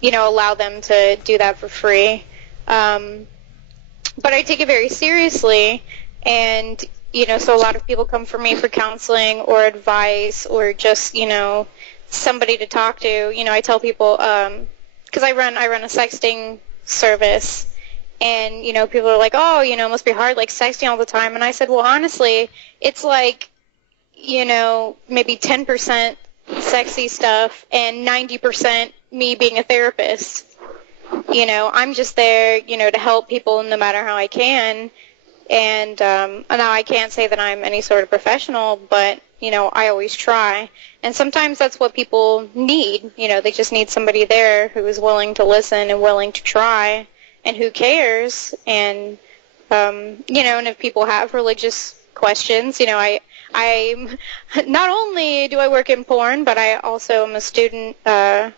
allow them to do that for free. But I take it very seriously, and, so a lot of people come for me for counseling or advice or just, somebody to talk to. I tell people, because I run a sexting service, and people are like, oh, it must be hard, like sexting all the time. And I said, well, honestly, it's like maybe 10% sexy stuff and 90% me being a therapist. I'm just there, to help people no matter how I can. And now I can't say that I'm any sort of professional, but, I always try. And sometimes that's what people need. They just need somebody there who is willing to listen and willing to try and who cares. And, and if people have religious questions, I'm not only do I work in porn, but I also am a student. I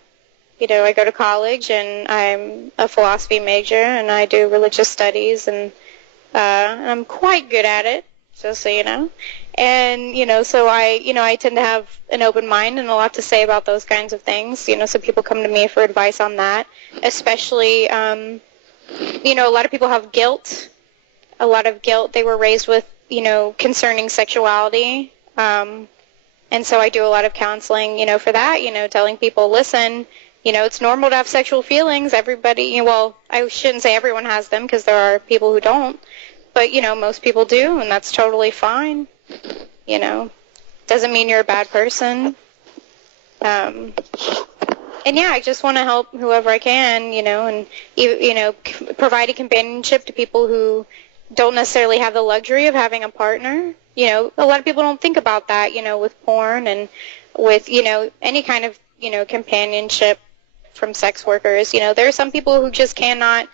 go to college and I'm a philosophy major and I do religious studies and I'm quite good at it, just so you know. And, so I tend to have an open mind and a lot to say about those kinds of things, so people come to me for advice on that, especially, a lot of people have guilt, a lot of guilt. They were raised with, concerning sexuality, and so I do a lot of counseling, for that, telling people, listen, it's normal to have sexual feelings. Everybody, well, I shouldn't say everyone has them because there are people who don't, but, most people do, and that's totally fine. Doesn't mean you're a bad person. And yeah, I just want to help whoever I can, and, provide a companionship to people who don't necessarily have the luxury of having a partner. A lot of people don't think about that, with porn and with, any kind of, companionship from sex workers. There are some people who just cannot,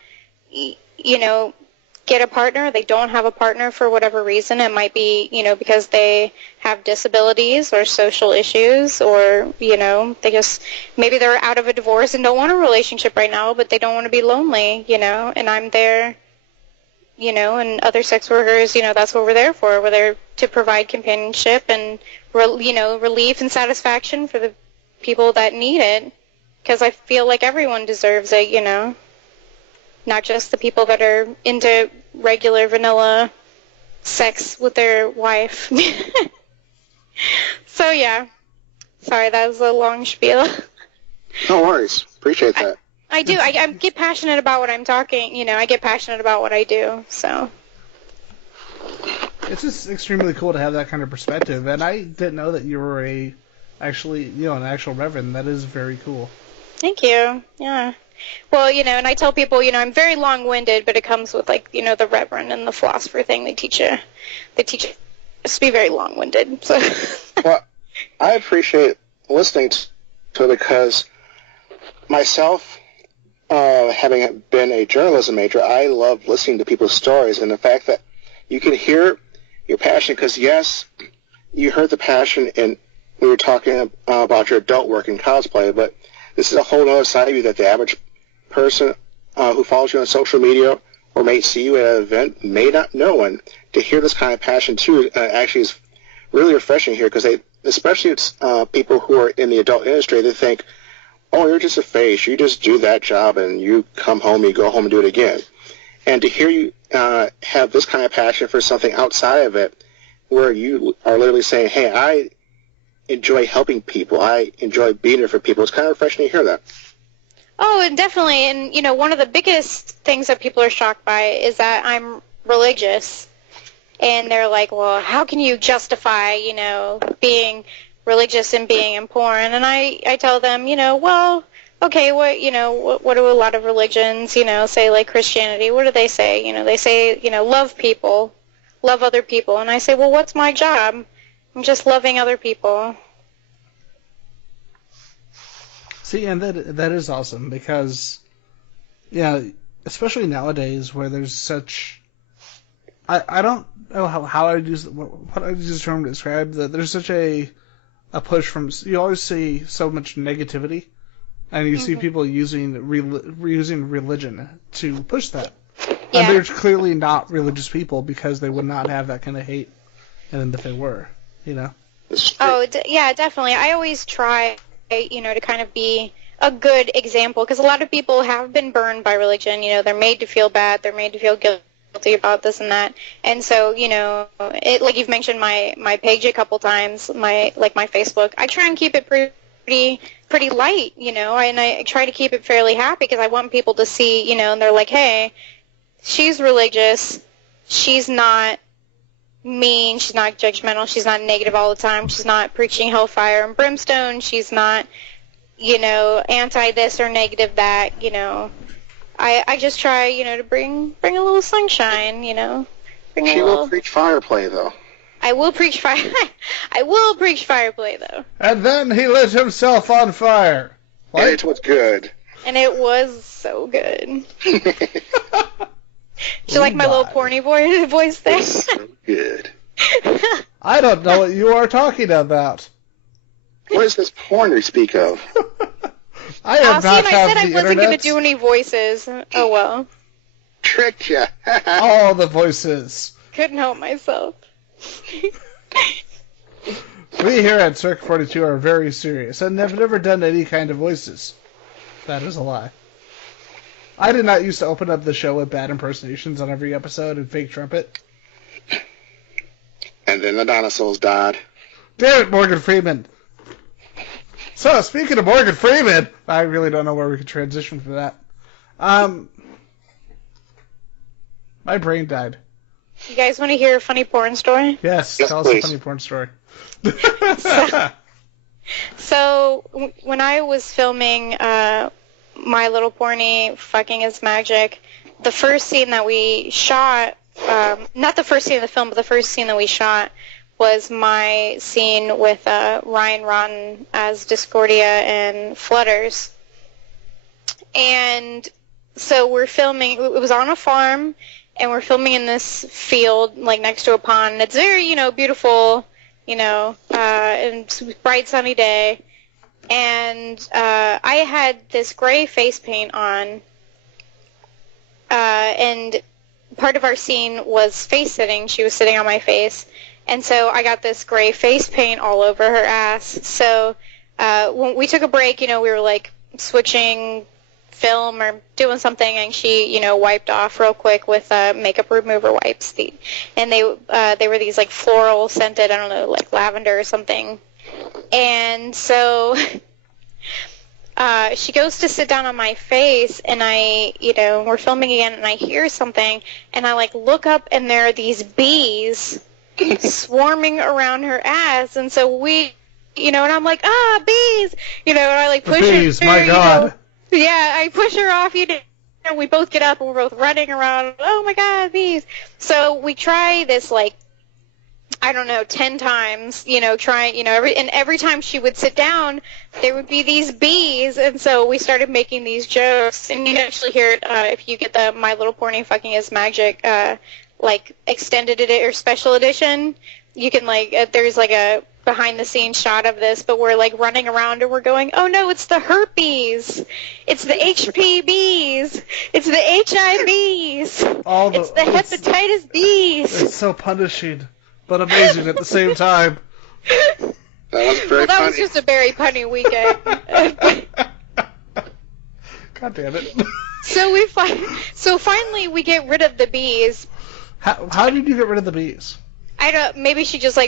get a partner. They don't have a partner for whatever reason. It might be, because they have disabilities or social issues or, maybe they're out of a divorce and don't want a relationship right now, but they don't want to be lonely, and I'm there, and other sex workers, that's what we're there for. We're there to provide companionship and, relief and satisfaction for the people that need it, because I feel like everyone deserves it, not just the people that are into regular vanilla sex with their wife. So, yeah. Sorry, that was a long spiel. No worries. Appreciate that. I do. I get passionate about what I'm talking, I get passionate about what I do, so. It's just extremely cool to have that kind of perspective, and I didn't know that you were an actual reverend. That is very cool. Thank you. Yeah. Well, and I tell people, I'm very long-winded, but it comes with, the reverend and the philosopher thing. They teach us to be very long-winded. So. Well, I appreciate listening to it because myself, having been a journalism major, I love listening to people's stories, and the fact that you can hear your passion, because, yes, you heard the passion when you were talking about your adult work in cosplay, but this is a whole other side of you that the average person who follows you on social media or may see you at an event may not know. And to hear this kind of passion, too, actually is really refreshing here because especially it's people who are in the adult industry, they think, oh, you're just a face. You just do that job and you come home, you go home and do it again. And to hear you have this kind of passion for something outside of it where you are literally saying, hey, I enjoy helping people. I enjoy being there for people. It's kind of refreshing to hear that. Oh, and definitely. And, one of the biggest things that people are shocked by is that I'm religious. And they're like, well, how can you justify, being religious and being in porn? And I tell them, well, okay, what do a lot of religions, say, like Christianity? What do they say? They say, love people, love other people. And I say, well, what's my job? I'm just loving other people. See, and that is awesome because, yeah, especially nowadays where there's such, I don't know how I would use what I would use the term to describe that. There's such a push from, you always see so much negativity, and you see people using religion to push that. Yeah. And they're clearly not religious people because they would not have that kind of hate, and if they were, Oh, yeah, definitely. I always try, to kind of be a good example, because a lot of people have been burned by religion. They're made to feel bad. They're made to feel guilty about this and that. And so, like you've mentioned my page a couple times, my Facebook, I try and keep it pretty light, and I try to keep it fairly happy because I want people to see, and they're like, hey, she's religious. She's not, mean. She's not judgmental. She's not negative all the time. She's not preaching hellfire and brimstone. She's not, anti this or negative that. I just try, to bring a little sunshine. She will preach fire play, though. I will preach fire. I will preach fire play, though. And then he lit himself on fire. What? And it was good. And it was so good. She like my little porny voice there? So good. I don't know what you are talking about. What is this porn you speak of? I have not I have said I the wasn't internet. going to do any voices. Oh well. Tricked ya. All the voices. Couldn't help myself. We here at Circuit 42 are very serious and have never done any kind of voices. That is a lie. I did not used to open up the show with bad impersonations on every episode and fake trumpet. And then the dinosaurs died. Damn it, Morgan Freeman. So, speaking of Morgan Freeman, I really don't know where we could transition from that. My brain died. You guys want to hear a funny porn story? Yes, Yes, tell us a please. funny porn story. So when I was filming My Little Pony Fucking Is Magic, the first scene that we shot, not the first scene of the film, but the first scene that we shot was my scene with Ryan Rotten as Discordia and Flutters. And so we're filming, it was on a farm, and we're filming in this field, like next to a pond, and it's very, beautiful, and it's a bright sunny day. And I had this gray face paint on, and part of our scene was face sitting. She was sitting on my face. And so I got this gray face paint all over her ass. So when we took a break, we were like switching film or doing something, and she, wiped off real quick with makeup remover wipes. And they were these like floral scented, I don't know, like lavender or something. And so she goes to sit down on my face, and we're filming again, and I hear something, and I like look up, and there are these bees swarming around her ass. And so we, and I'm like, bees, and I like push bees, her. my God. Yeah, I push her off, and we both get up, and we're both running around. Oh my God, bees. So we try this, like, I don't know, 10 times, every time she would sit down, there would be these bees. And so we started making these jokes, and you can actually hear it if you get the My Little Pony Fucking Is Magic like extended or special edition. You can there's like a behind the scenes shot of this, but we're like running around and we're going, oh no, it's the herpes, it's the HPVs, it's the HIVs, it's the hepatitis B's. It's so punishing, but amazing at the same time. That was very That funny. was just a very punny weekend. God damn it. So finally we get rid of the bees. How did you get rid of the bees? I don't. Maybe she just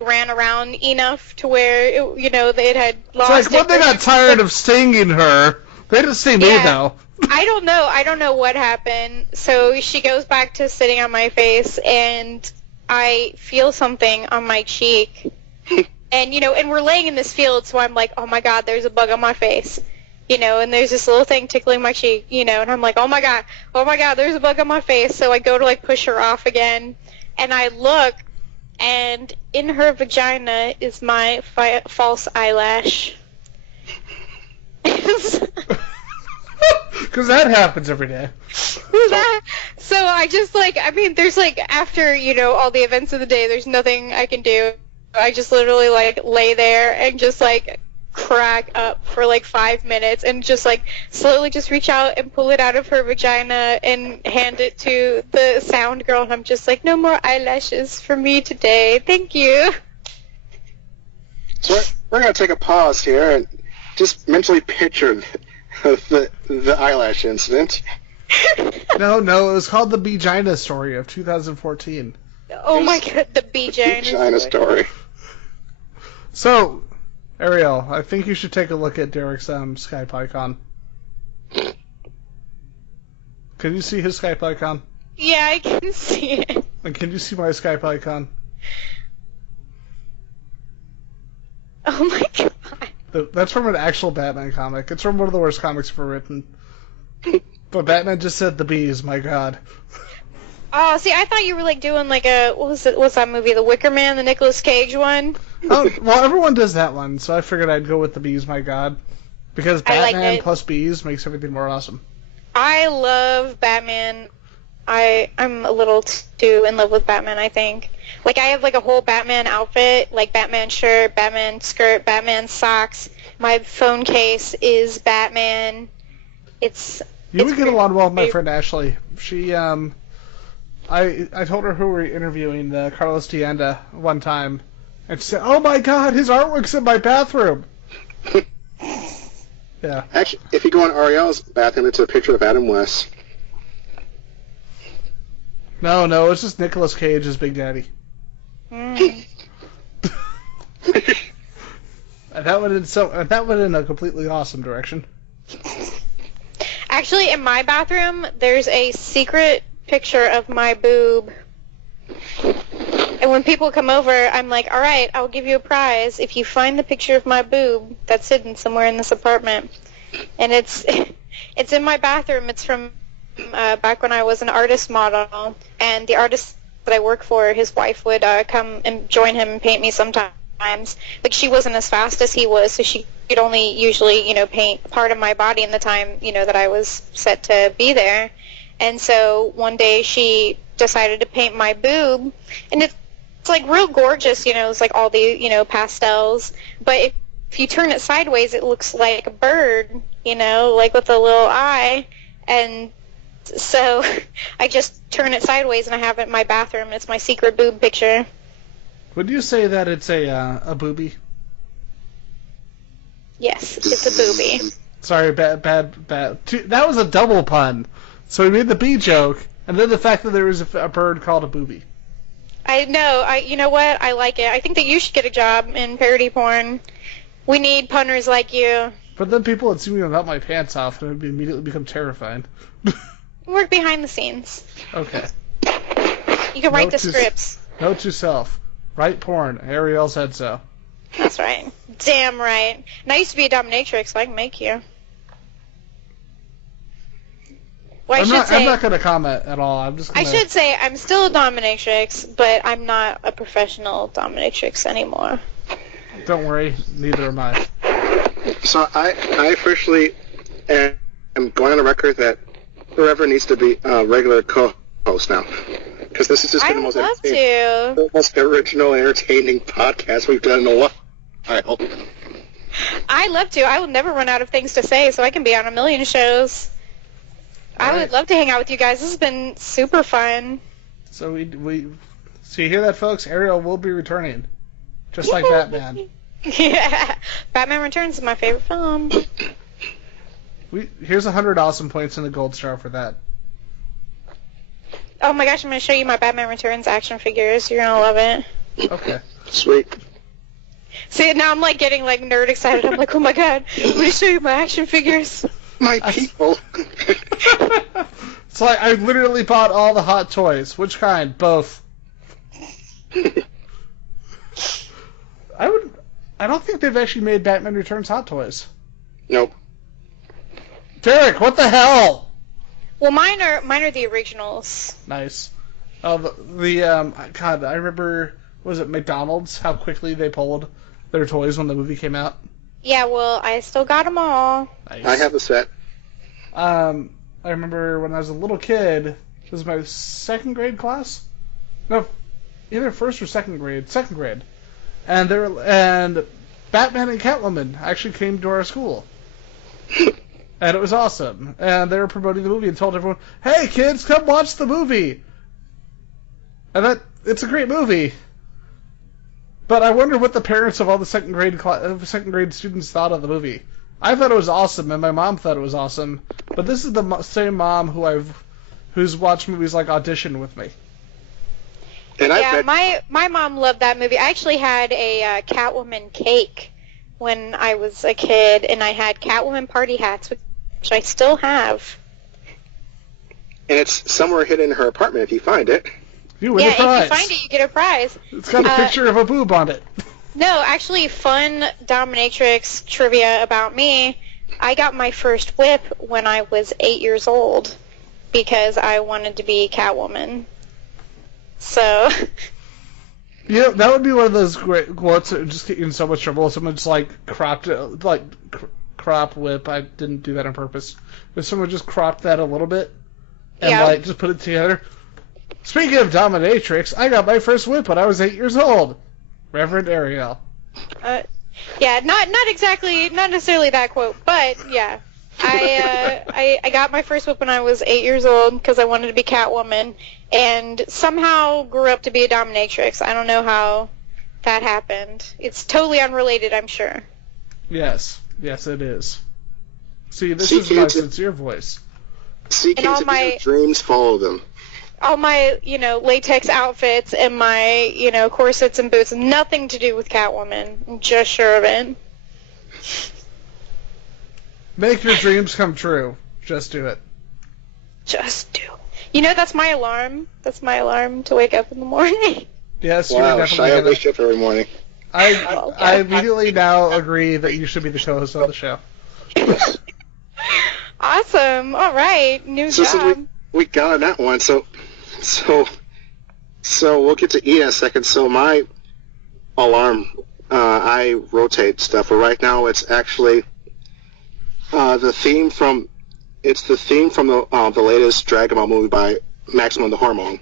ran around enough to where they had lost. It's like when they got tired of stinging her, they didn't sting me though. I don't know. I don't know what happened. So she goes back to sitting on my face, and I feel something on my cheek, and and we're laying in this field, so I'm like, oh my God, there's a bug on my face. And there's this little thing tickling my cheek, and I'm like, oh my God, there's a bug on my face. So I go to push her off again, and I look, and in her vagina is my false eyelash. Because that happens every day. So I just there's after, all the events of the day, there's nothing I can do. I just literally lay there and just crack up for 5 minutes and just slowly just reach out and pull it out of her vagina and hand it to the sound girl, and I'm just no more eyelashes for me today, thank you. So we're going to take a pause here and just mentally picture the eyelash incident. No, it was called the Begina story of 2014. Oh my God, the China story. So, Arielle, I think you should take a look at Derrick's Skype icon. Can you see his Skype icon? Yeah, I can see it. And can you see my Skype icon? Oh my god. That's from an actual Batman comic. It's from one of the worst comics ever written. But Batman just said the bees, my god. Oh, see, I thought you were like doing like a what's that movie, The Wicker Man, the Nicolas Cage one? Oh, well, everyone does that one, so I figured I'd go with the bees, my god. Because Batman plus bees makes everything more awesome. I love Batman. I'm a little too in love with Batman, I think. Like, I have like a whole Batman outfit, like Batman shirt, Batman skirt, Batman socks. My phone case is Batman. You would get along well with my friend Ashley. She, I told her who we were interviewing, Carlos Tienda, one time, and she said, "Oh my god, his artwork's in my bathroom." Yeah. Actually, if you go on Arielle's bathroom, it's a picture of Adam West. No, it's just Nicolas Cage as Big Daddy. Mm. And that went in a completely awesome direction. Actually, in my bathroom, there's a secret picture of my boob. And when people come over, I'm like, all right, I'll give you a prize if you find the picture of my boob that's hidden somewhere in this apartment. And it's in my bathroom. It's from back when I was an artist model. And the artist that I work for, his wife would come and join him and paint me sometimes. Like, she wasn't as fast as he was, so she could only usually, paint part of my body in the time, that I was set to be there. And so one day she decided to paint my boob, and it's like real gorgeous, it's like all the, pastels. But if you turn it sideways, it looks like a bird, like with a little eye. And so I just turn it sideways and I have it in my bathroom. It's my secret boob picture. Would you say that it's a boobie? Yes, it's a boobie. Sorry, bad. That was a double pun. So we made the bee joke, and then the fact that there was a bird called a boobie. I know. You know what? I like it. I think that you should get a job in parody porn. We need punners like you. But then people would see me without my pants off, and it would immediately become terrifying. Work behind the scenes. Okay. You can write the scripts. Note to self. Write porn. Arielle said so. That's right. Damn right. And I used to be a dominatrix, so I can make you. Well, I'm not going to comment at all. I should say I'm still a dominatrix, but I'm not a professional dominatrix anymore. Don't worry, neither am I. So I officially am going on the record that the Reverend needs to be a regular co-host now. Because this has just been the most original, entertaining podcast we've done in a while. I'd love to. I will never run out of things to say, so I can be on a million shows. I would love to hang out with you guys. This has been super fun. So so you hear that, folks? Arielle will be returning, just like Batman. Yeah, Batman Returns is my favorite film. Here's 100 awesome points and a gold star for that. Oh my gosh, I'm going to show you my Batman Returns action figures. You're going to love it. Okay. Sweet. See, now I'm like getting like nerd excited. I'm like, oh my god, I'm going to show you my action figures. My people. It's like I literally bought all the hot toys. Which kind? Both. I don't think they've actually made Batman Returns hot toys. Nope. Derrick, what the hell? Well, mine are the originals. Nice. God, I remember, was it McDonald's? How quickly they pulled their toys when the movie came out. Yeah, well, I still got them all. Nice. I have the set. I remember when I was a little kid, it was my second grade class? No, either first or second grade. Second grade. And Batman and Catwoman actually came to our school. And it was awesome. And they were promoting the movie and told everyone, "Hey kids, come watch the movie." And it's a great movie. But I wonder what the parents of all the second grade students thought of the movie. I thought it was awesome, and my mom thought it was awesome. But this is the same mom who's watched movies like Audition with me. And my mom loved that movie. I actually had a Catwoman cake when I was a kid, and I had Catwoman party hats, which I still have. And it's somewhere hidden in her apartment if you find it. You win a prize. If you find it, you get a prize. It's got a picture of a boob on it. No, actually, fun dominatrix trivia about me. I got my first whip when I was 8 years old because I wanted to be Catwoman. So... Yeah, that would be one of those great quotes that would just get you in so much trouble. Someone just cropped it, crop whip. I didn't do that on purpose. If someone just cropped that a little bit and just put it together. Speaking of dominatrix, I got my first whip when I was 8 years old. Reverend Arielle. Yeah, not necessarily that quote, but yeah. I got my first whip when I was 8 years old because I wanted to be Catwoman, and somehow grew up to be a dominatrix. I don't know how that happened. It's totally unrelated, I'm sure. Yes, it is. See, this is my sincere voice. See, kids, if your dreams, follow them. All my, latex outfits and my, corsets and boots, nothing to do with Catwoman. I'm just sure of it. Make your dreams come true. Just do it. Just do it. That's my alarm. That's my alarm to wake up in the morning. Yes, wow, you're definitely I wake up every morning. I immediately now agree that you should be the co-host of the show. Awesome. All right. New job. So we got on that one. So we'll get to Ian in a second. So my alarm, I rotate stuff. But right now it's actually the theme from the latest Dragon Ball movie by Maximum the Hormone.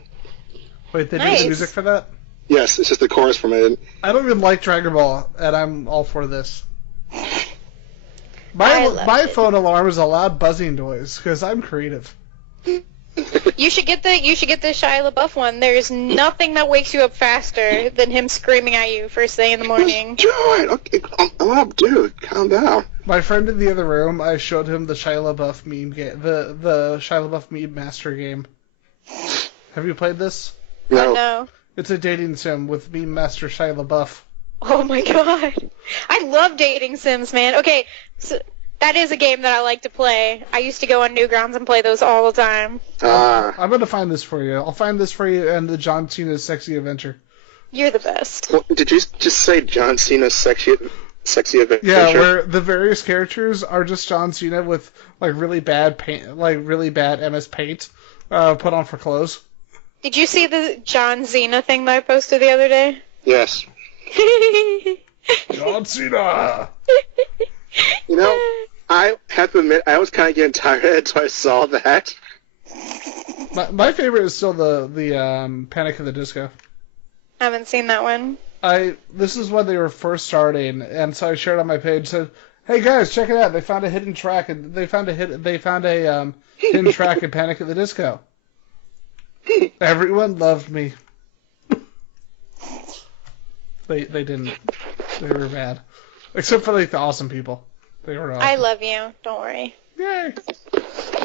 Wait, they did the music for that? Yes, it's just the chorus from it. I don't even like Dragon Ball, and I'm all for this. My phone alarm is a loud buzzing noise because I'm creative. You should get the Shia LaBeouf one. There's nothing that wakes you up faster than him screaming at you first thing in the morning. Just do it. Okay, I'm up, dude. Calm down. My friend in the other room, I showed him the Shia LaBeouf meme game, the Shia LaBeouf meme master game. Have you played this? No. No. It's a dating sim with meme master Shia LaBeouf. Oh my god. I love dating sims, man. Okay, so that is a game that I like to play. I used to go on Newgrounds and play those all the time. I'm going to find this for you. I'll find this for you and the John Cena's Sexy Adventure. You're the best. Well, did you just say John Cena's Sexy Adventure? Yeah, where the various characters are just John Cena with really bad paint, really bad MS Paint put on for clothes. Did you see the John Cena thing that I posted the other day? Yes. John Cena! I have to admit, I was kind of getting tired of it until I saw that. My favorite is still the Panic at the Disco. I haven't seen that one. This is when they were first starting, and so I shared on my page, said, "Hey guys, check it out! They found a hidden track, and they found a hidden track in Panic at the Disco." Everyone loved me. They didn't. They were bad, except for the awesome people. They were awesome. I love you. Don't worry. Yay!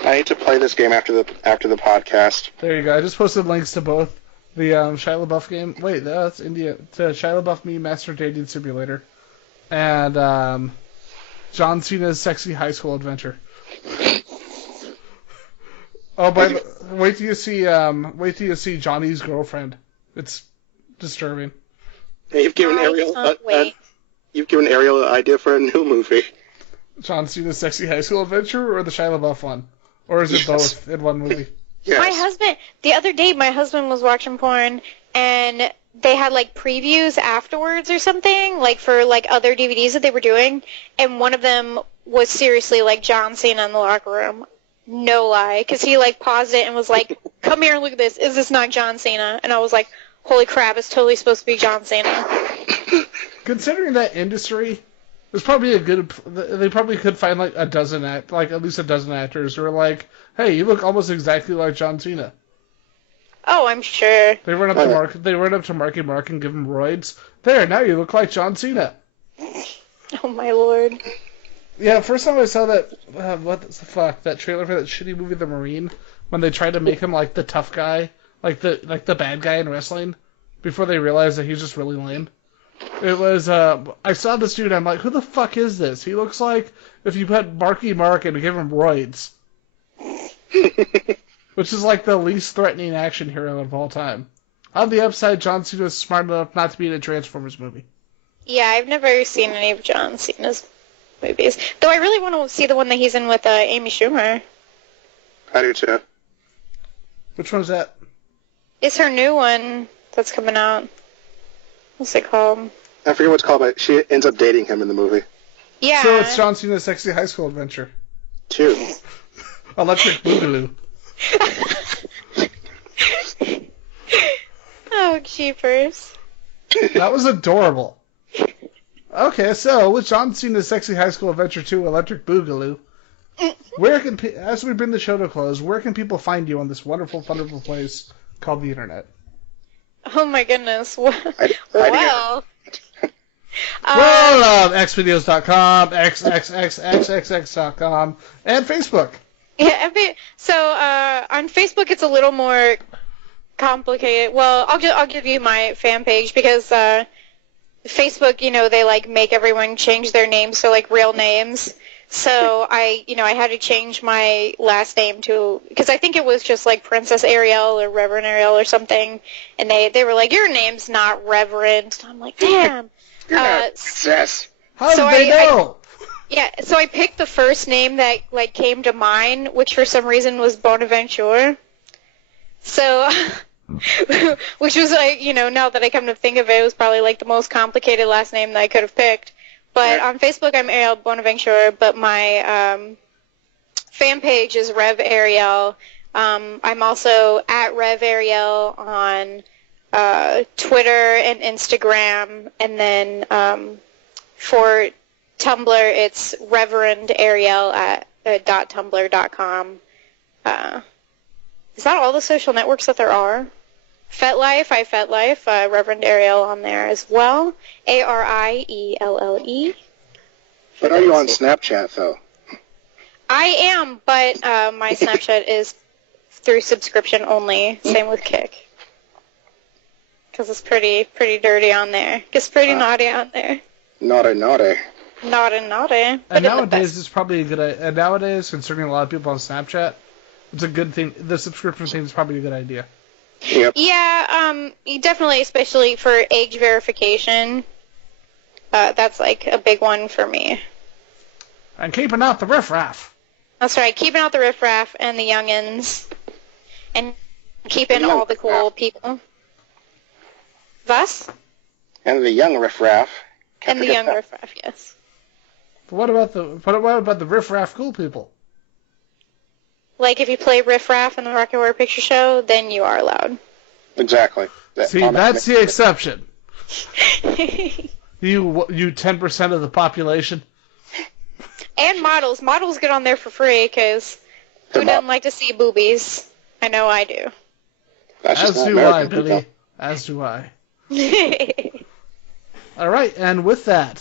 I need to play this game after the podcast. There you go. I just posted links to both the Shia LaBeouf game. Wait, that's India. To Shia LaBeouf Meme Master Dating Simulator, and John Cena's Sexy High School Adventure. Oh, wait till you see Johnny's girlfriend. It's disturbing. Hey, you've given Arielle an idea for a new movie. John Cena's Sexy High School Adventure or the Shia LaBeouf one? Or is it both in one movie? Yes. The other day, my husband was watching porn, and they had previews afterwards or something, for other DVDs that they were doing, and one of them was seriously John Cena in the locker room. No lie, because he paused it and was like, "Come here and look at this. Is this not John Cena?" And I was like, "Holy crap! It's totally supposed to be John Cena." Considering that industry, there's probably they probably could find at least a dozen actors who are like, "Hey, you look almost exactly like John Cena." Oh, I'm sure. They run up to Marky Mark and give him roids. There, now you look like John Cena. Oh my lord. Yeah, first time I saw that, what the fuck, that trailer for that shitty movie, The Marine, when they tried to make him the tough guy, the bad guy in wrestling, before they realized that he's just really lame. It was, I saw this dude, I'm like, who the fuck is this? He looks like if you put Marky Mark and give him roids. Which is the least threatening action hero of all time. On the upside, John Cena was smart enough not to be in a Transformers movie. Yeah, I've never seen any of John Cena's movies. Though I really want to see the one that he's in with Amy Schumer. I do too. Which one's that? It's her new one that's coming out. What's it called? I forget what it's called, but she ends up dating him in the movie. Yeah. So it's John Cena's Sexy High School Adventure. 2. Electric Boogaloo. Oh, jeepers. That was adorable. Okay, so with John Cena's Sexy High School Adventure 2, Electric Boogaloo, where can as we bring the show to a close, where can people find you on this wonderful, wonderful place called the internet? Oh my goodness. Well, xvideos.com, xxxxxx.com, and Facebook. yeah. So on Facebook, it's a little more complicated. Well, I'll give you my fan page because Facebook, they like make everyone change their names to like real names. So I had to change my last name to, because I think it was just like Princess Arielle or Reverend Arielle or something, and they were like, your name's not Reverend. I'm like, damn. You're not princess. How did they know? So I picked the first name that like came to mind, which for some reason was Bonaventure. So, which was like, now that I come to think of it, it was probably like the most complicated last name that I could have picked. But on Facebook, I'm Arielle Bonaventure, but my fan page is Rev Arielle. I'm also at Rev Arielle on Twitter and Instagram, and then for Tumblr, it's Reverend Arielle at .tumblr.com. Is that all the social networks that there are? FetLife, I FetLife, Reverend Arielle on there as well. Arielle. But are you on Snapchat, though? I am, but my Snapchat is through subscription only. Same with Kick. Because it's pretty dirty on there. It's pretty naughty on there. Naughty. Naughty. And nowadays, it's probably a good idea. And nowadays, concerning a lot of people on Snapchat, it's a good thing. The subscription thing is probably a good idea. Yep. Yeah, definitely, especially for age verification. That's like a big one for me. And keeping out the riffraff. That's right, keeping out the riffraff and the youngins. And keeping all the cool people. Thus? And the young riffraff. And the young riffraff, yes. But what about the riffraff cool people? Like, if you play Riff Raff in the Rocky Horror Picture Show, then you are allowed. Exactly. See, that's the exception. You 10% of the population. And models. Models get on there for free, because who doesn't like to see boobies? I know I do. As do I, Billy. As do I. All right, and with the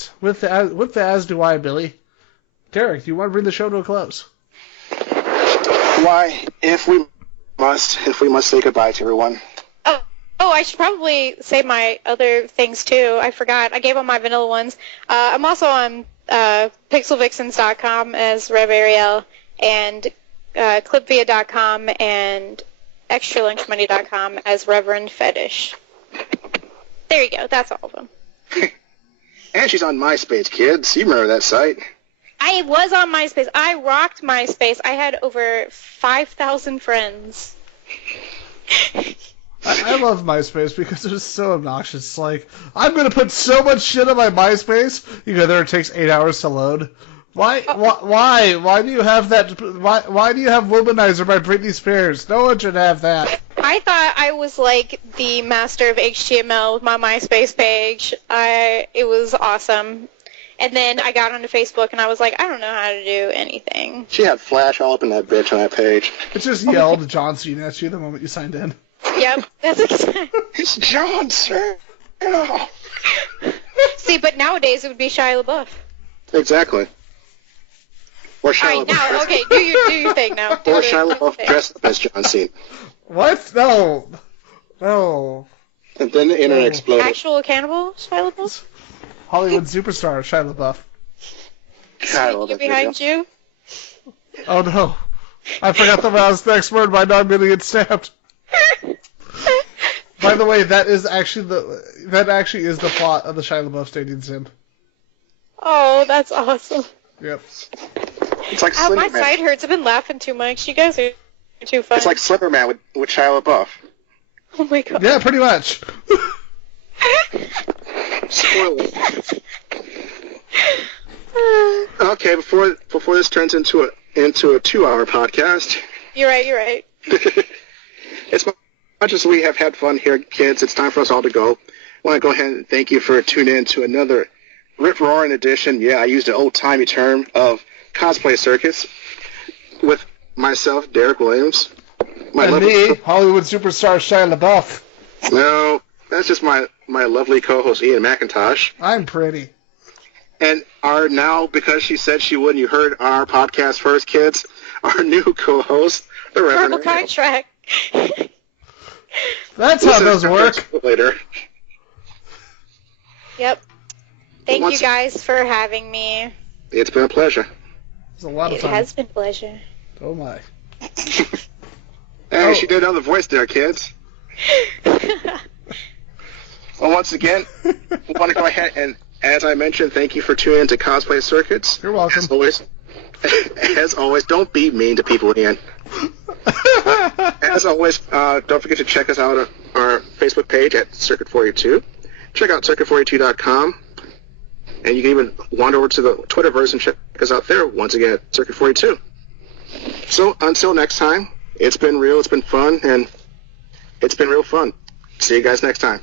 as do I, Billy. Derek, do you want to bring the show to a close? Why, if we must say goodbye to everyone. Oh, I should probably say my other things too. I forgot. I gave all my vanilla ones. I'm also on pixelvixens.com as Rev Arielle, and clipvia.com and extralunchmoney.com as Reverend Fetish. There you go. That's all of them. And she's on MySpace, kids. You remember that site. I was on MySpace. I rocked MySpace. I had over 5,000 friends. I love MySpace because it was so obnoxious. It's like, I'm going to put so much shit on my MySpace. You go there, it takes 8 hours to load. Why do you have that? Why do you have Womanizer by Britney Spears? No one should have that. I thought I was like the master of HTML with my MySpace page. It was awesome. And then I got onto Facebook and I was like, I don't know how to do anything. She had Flash all up in that bitch on that page. It just yelled John Cena at you the moment you signed in. Yep, that's exactly. It's John Cena. See, but nowadays it would be Shia LaBeouf. Exactly. Or Shia All right, now, okay, do your thing now. Or Shia LaBeouf dressed up as John Cena. What? No. And then the internet exploded. Actual cannibal Shia LaBeouf? Hollywood superstar Shia LaBeouf. Speaking behind you. Oh no. I forgot the last next word. My dog really get stabbed. By the way, that actually is the plot of the Shia LaBeouf Stadium Sim. Oh, that's awesome. Yep. It's like Ow, my Slender Man. side hurts. I've been laughing too much. You guys are too fun. It's like Slender Man with Shia LaBeouf. Oh my god. Yeah, pretty much. Spoiler. Okay, before this turns into a 2-hour podcast. You're right. As much as we have had fun here, kids, it's time for us all to go. I want to go ahead and thank you for tuning in to another rip-roaring edition. Yeah, I used an old-timey term of Cosplay Circuits with myself, Derrick Williams. And me, Hollywood superstar Shia LaBeouf. No, that's just my lovely co-host, Ian McIntosh. I'm pretty. And our now, because she said she would, and you heard our podcast first, kids, our new co-host, the Reverend Verbal contract. That's how those work. Later. Yep. Thank you guys for having me. It's been a pleasure. It's a lot of It fun. has been a pleasure. Oh my. Hey, she did another voice there, kids. Well, once again, we want to go ahead and, as I mentioned, thank you for tuning in to Cosplay Circuits. You're welcome. As always, don't be mean to people, Ian. As always, don't forget to check us out on our Facebook page at Circuit 42. Check out circuit42.com. And you can even wander over to the Twitterverse and check us out there, once again, at Circuit 42. So, until next time, it's been real, it's been fun, and it's been real fun. See you guys next time.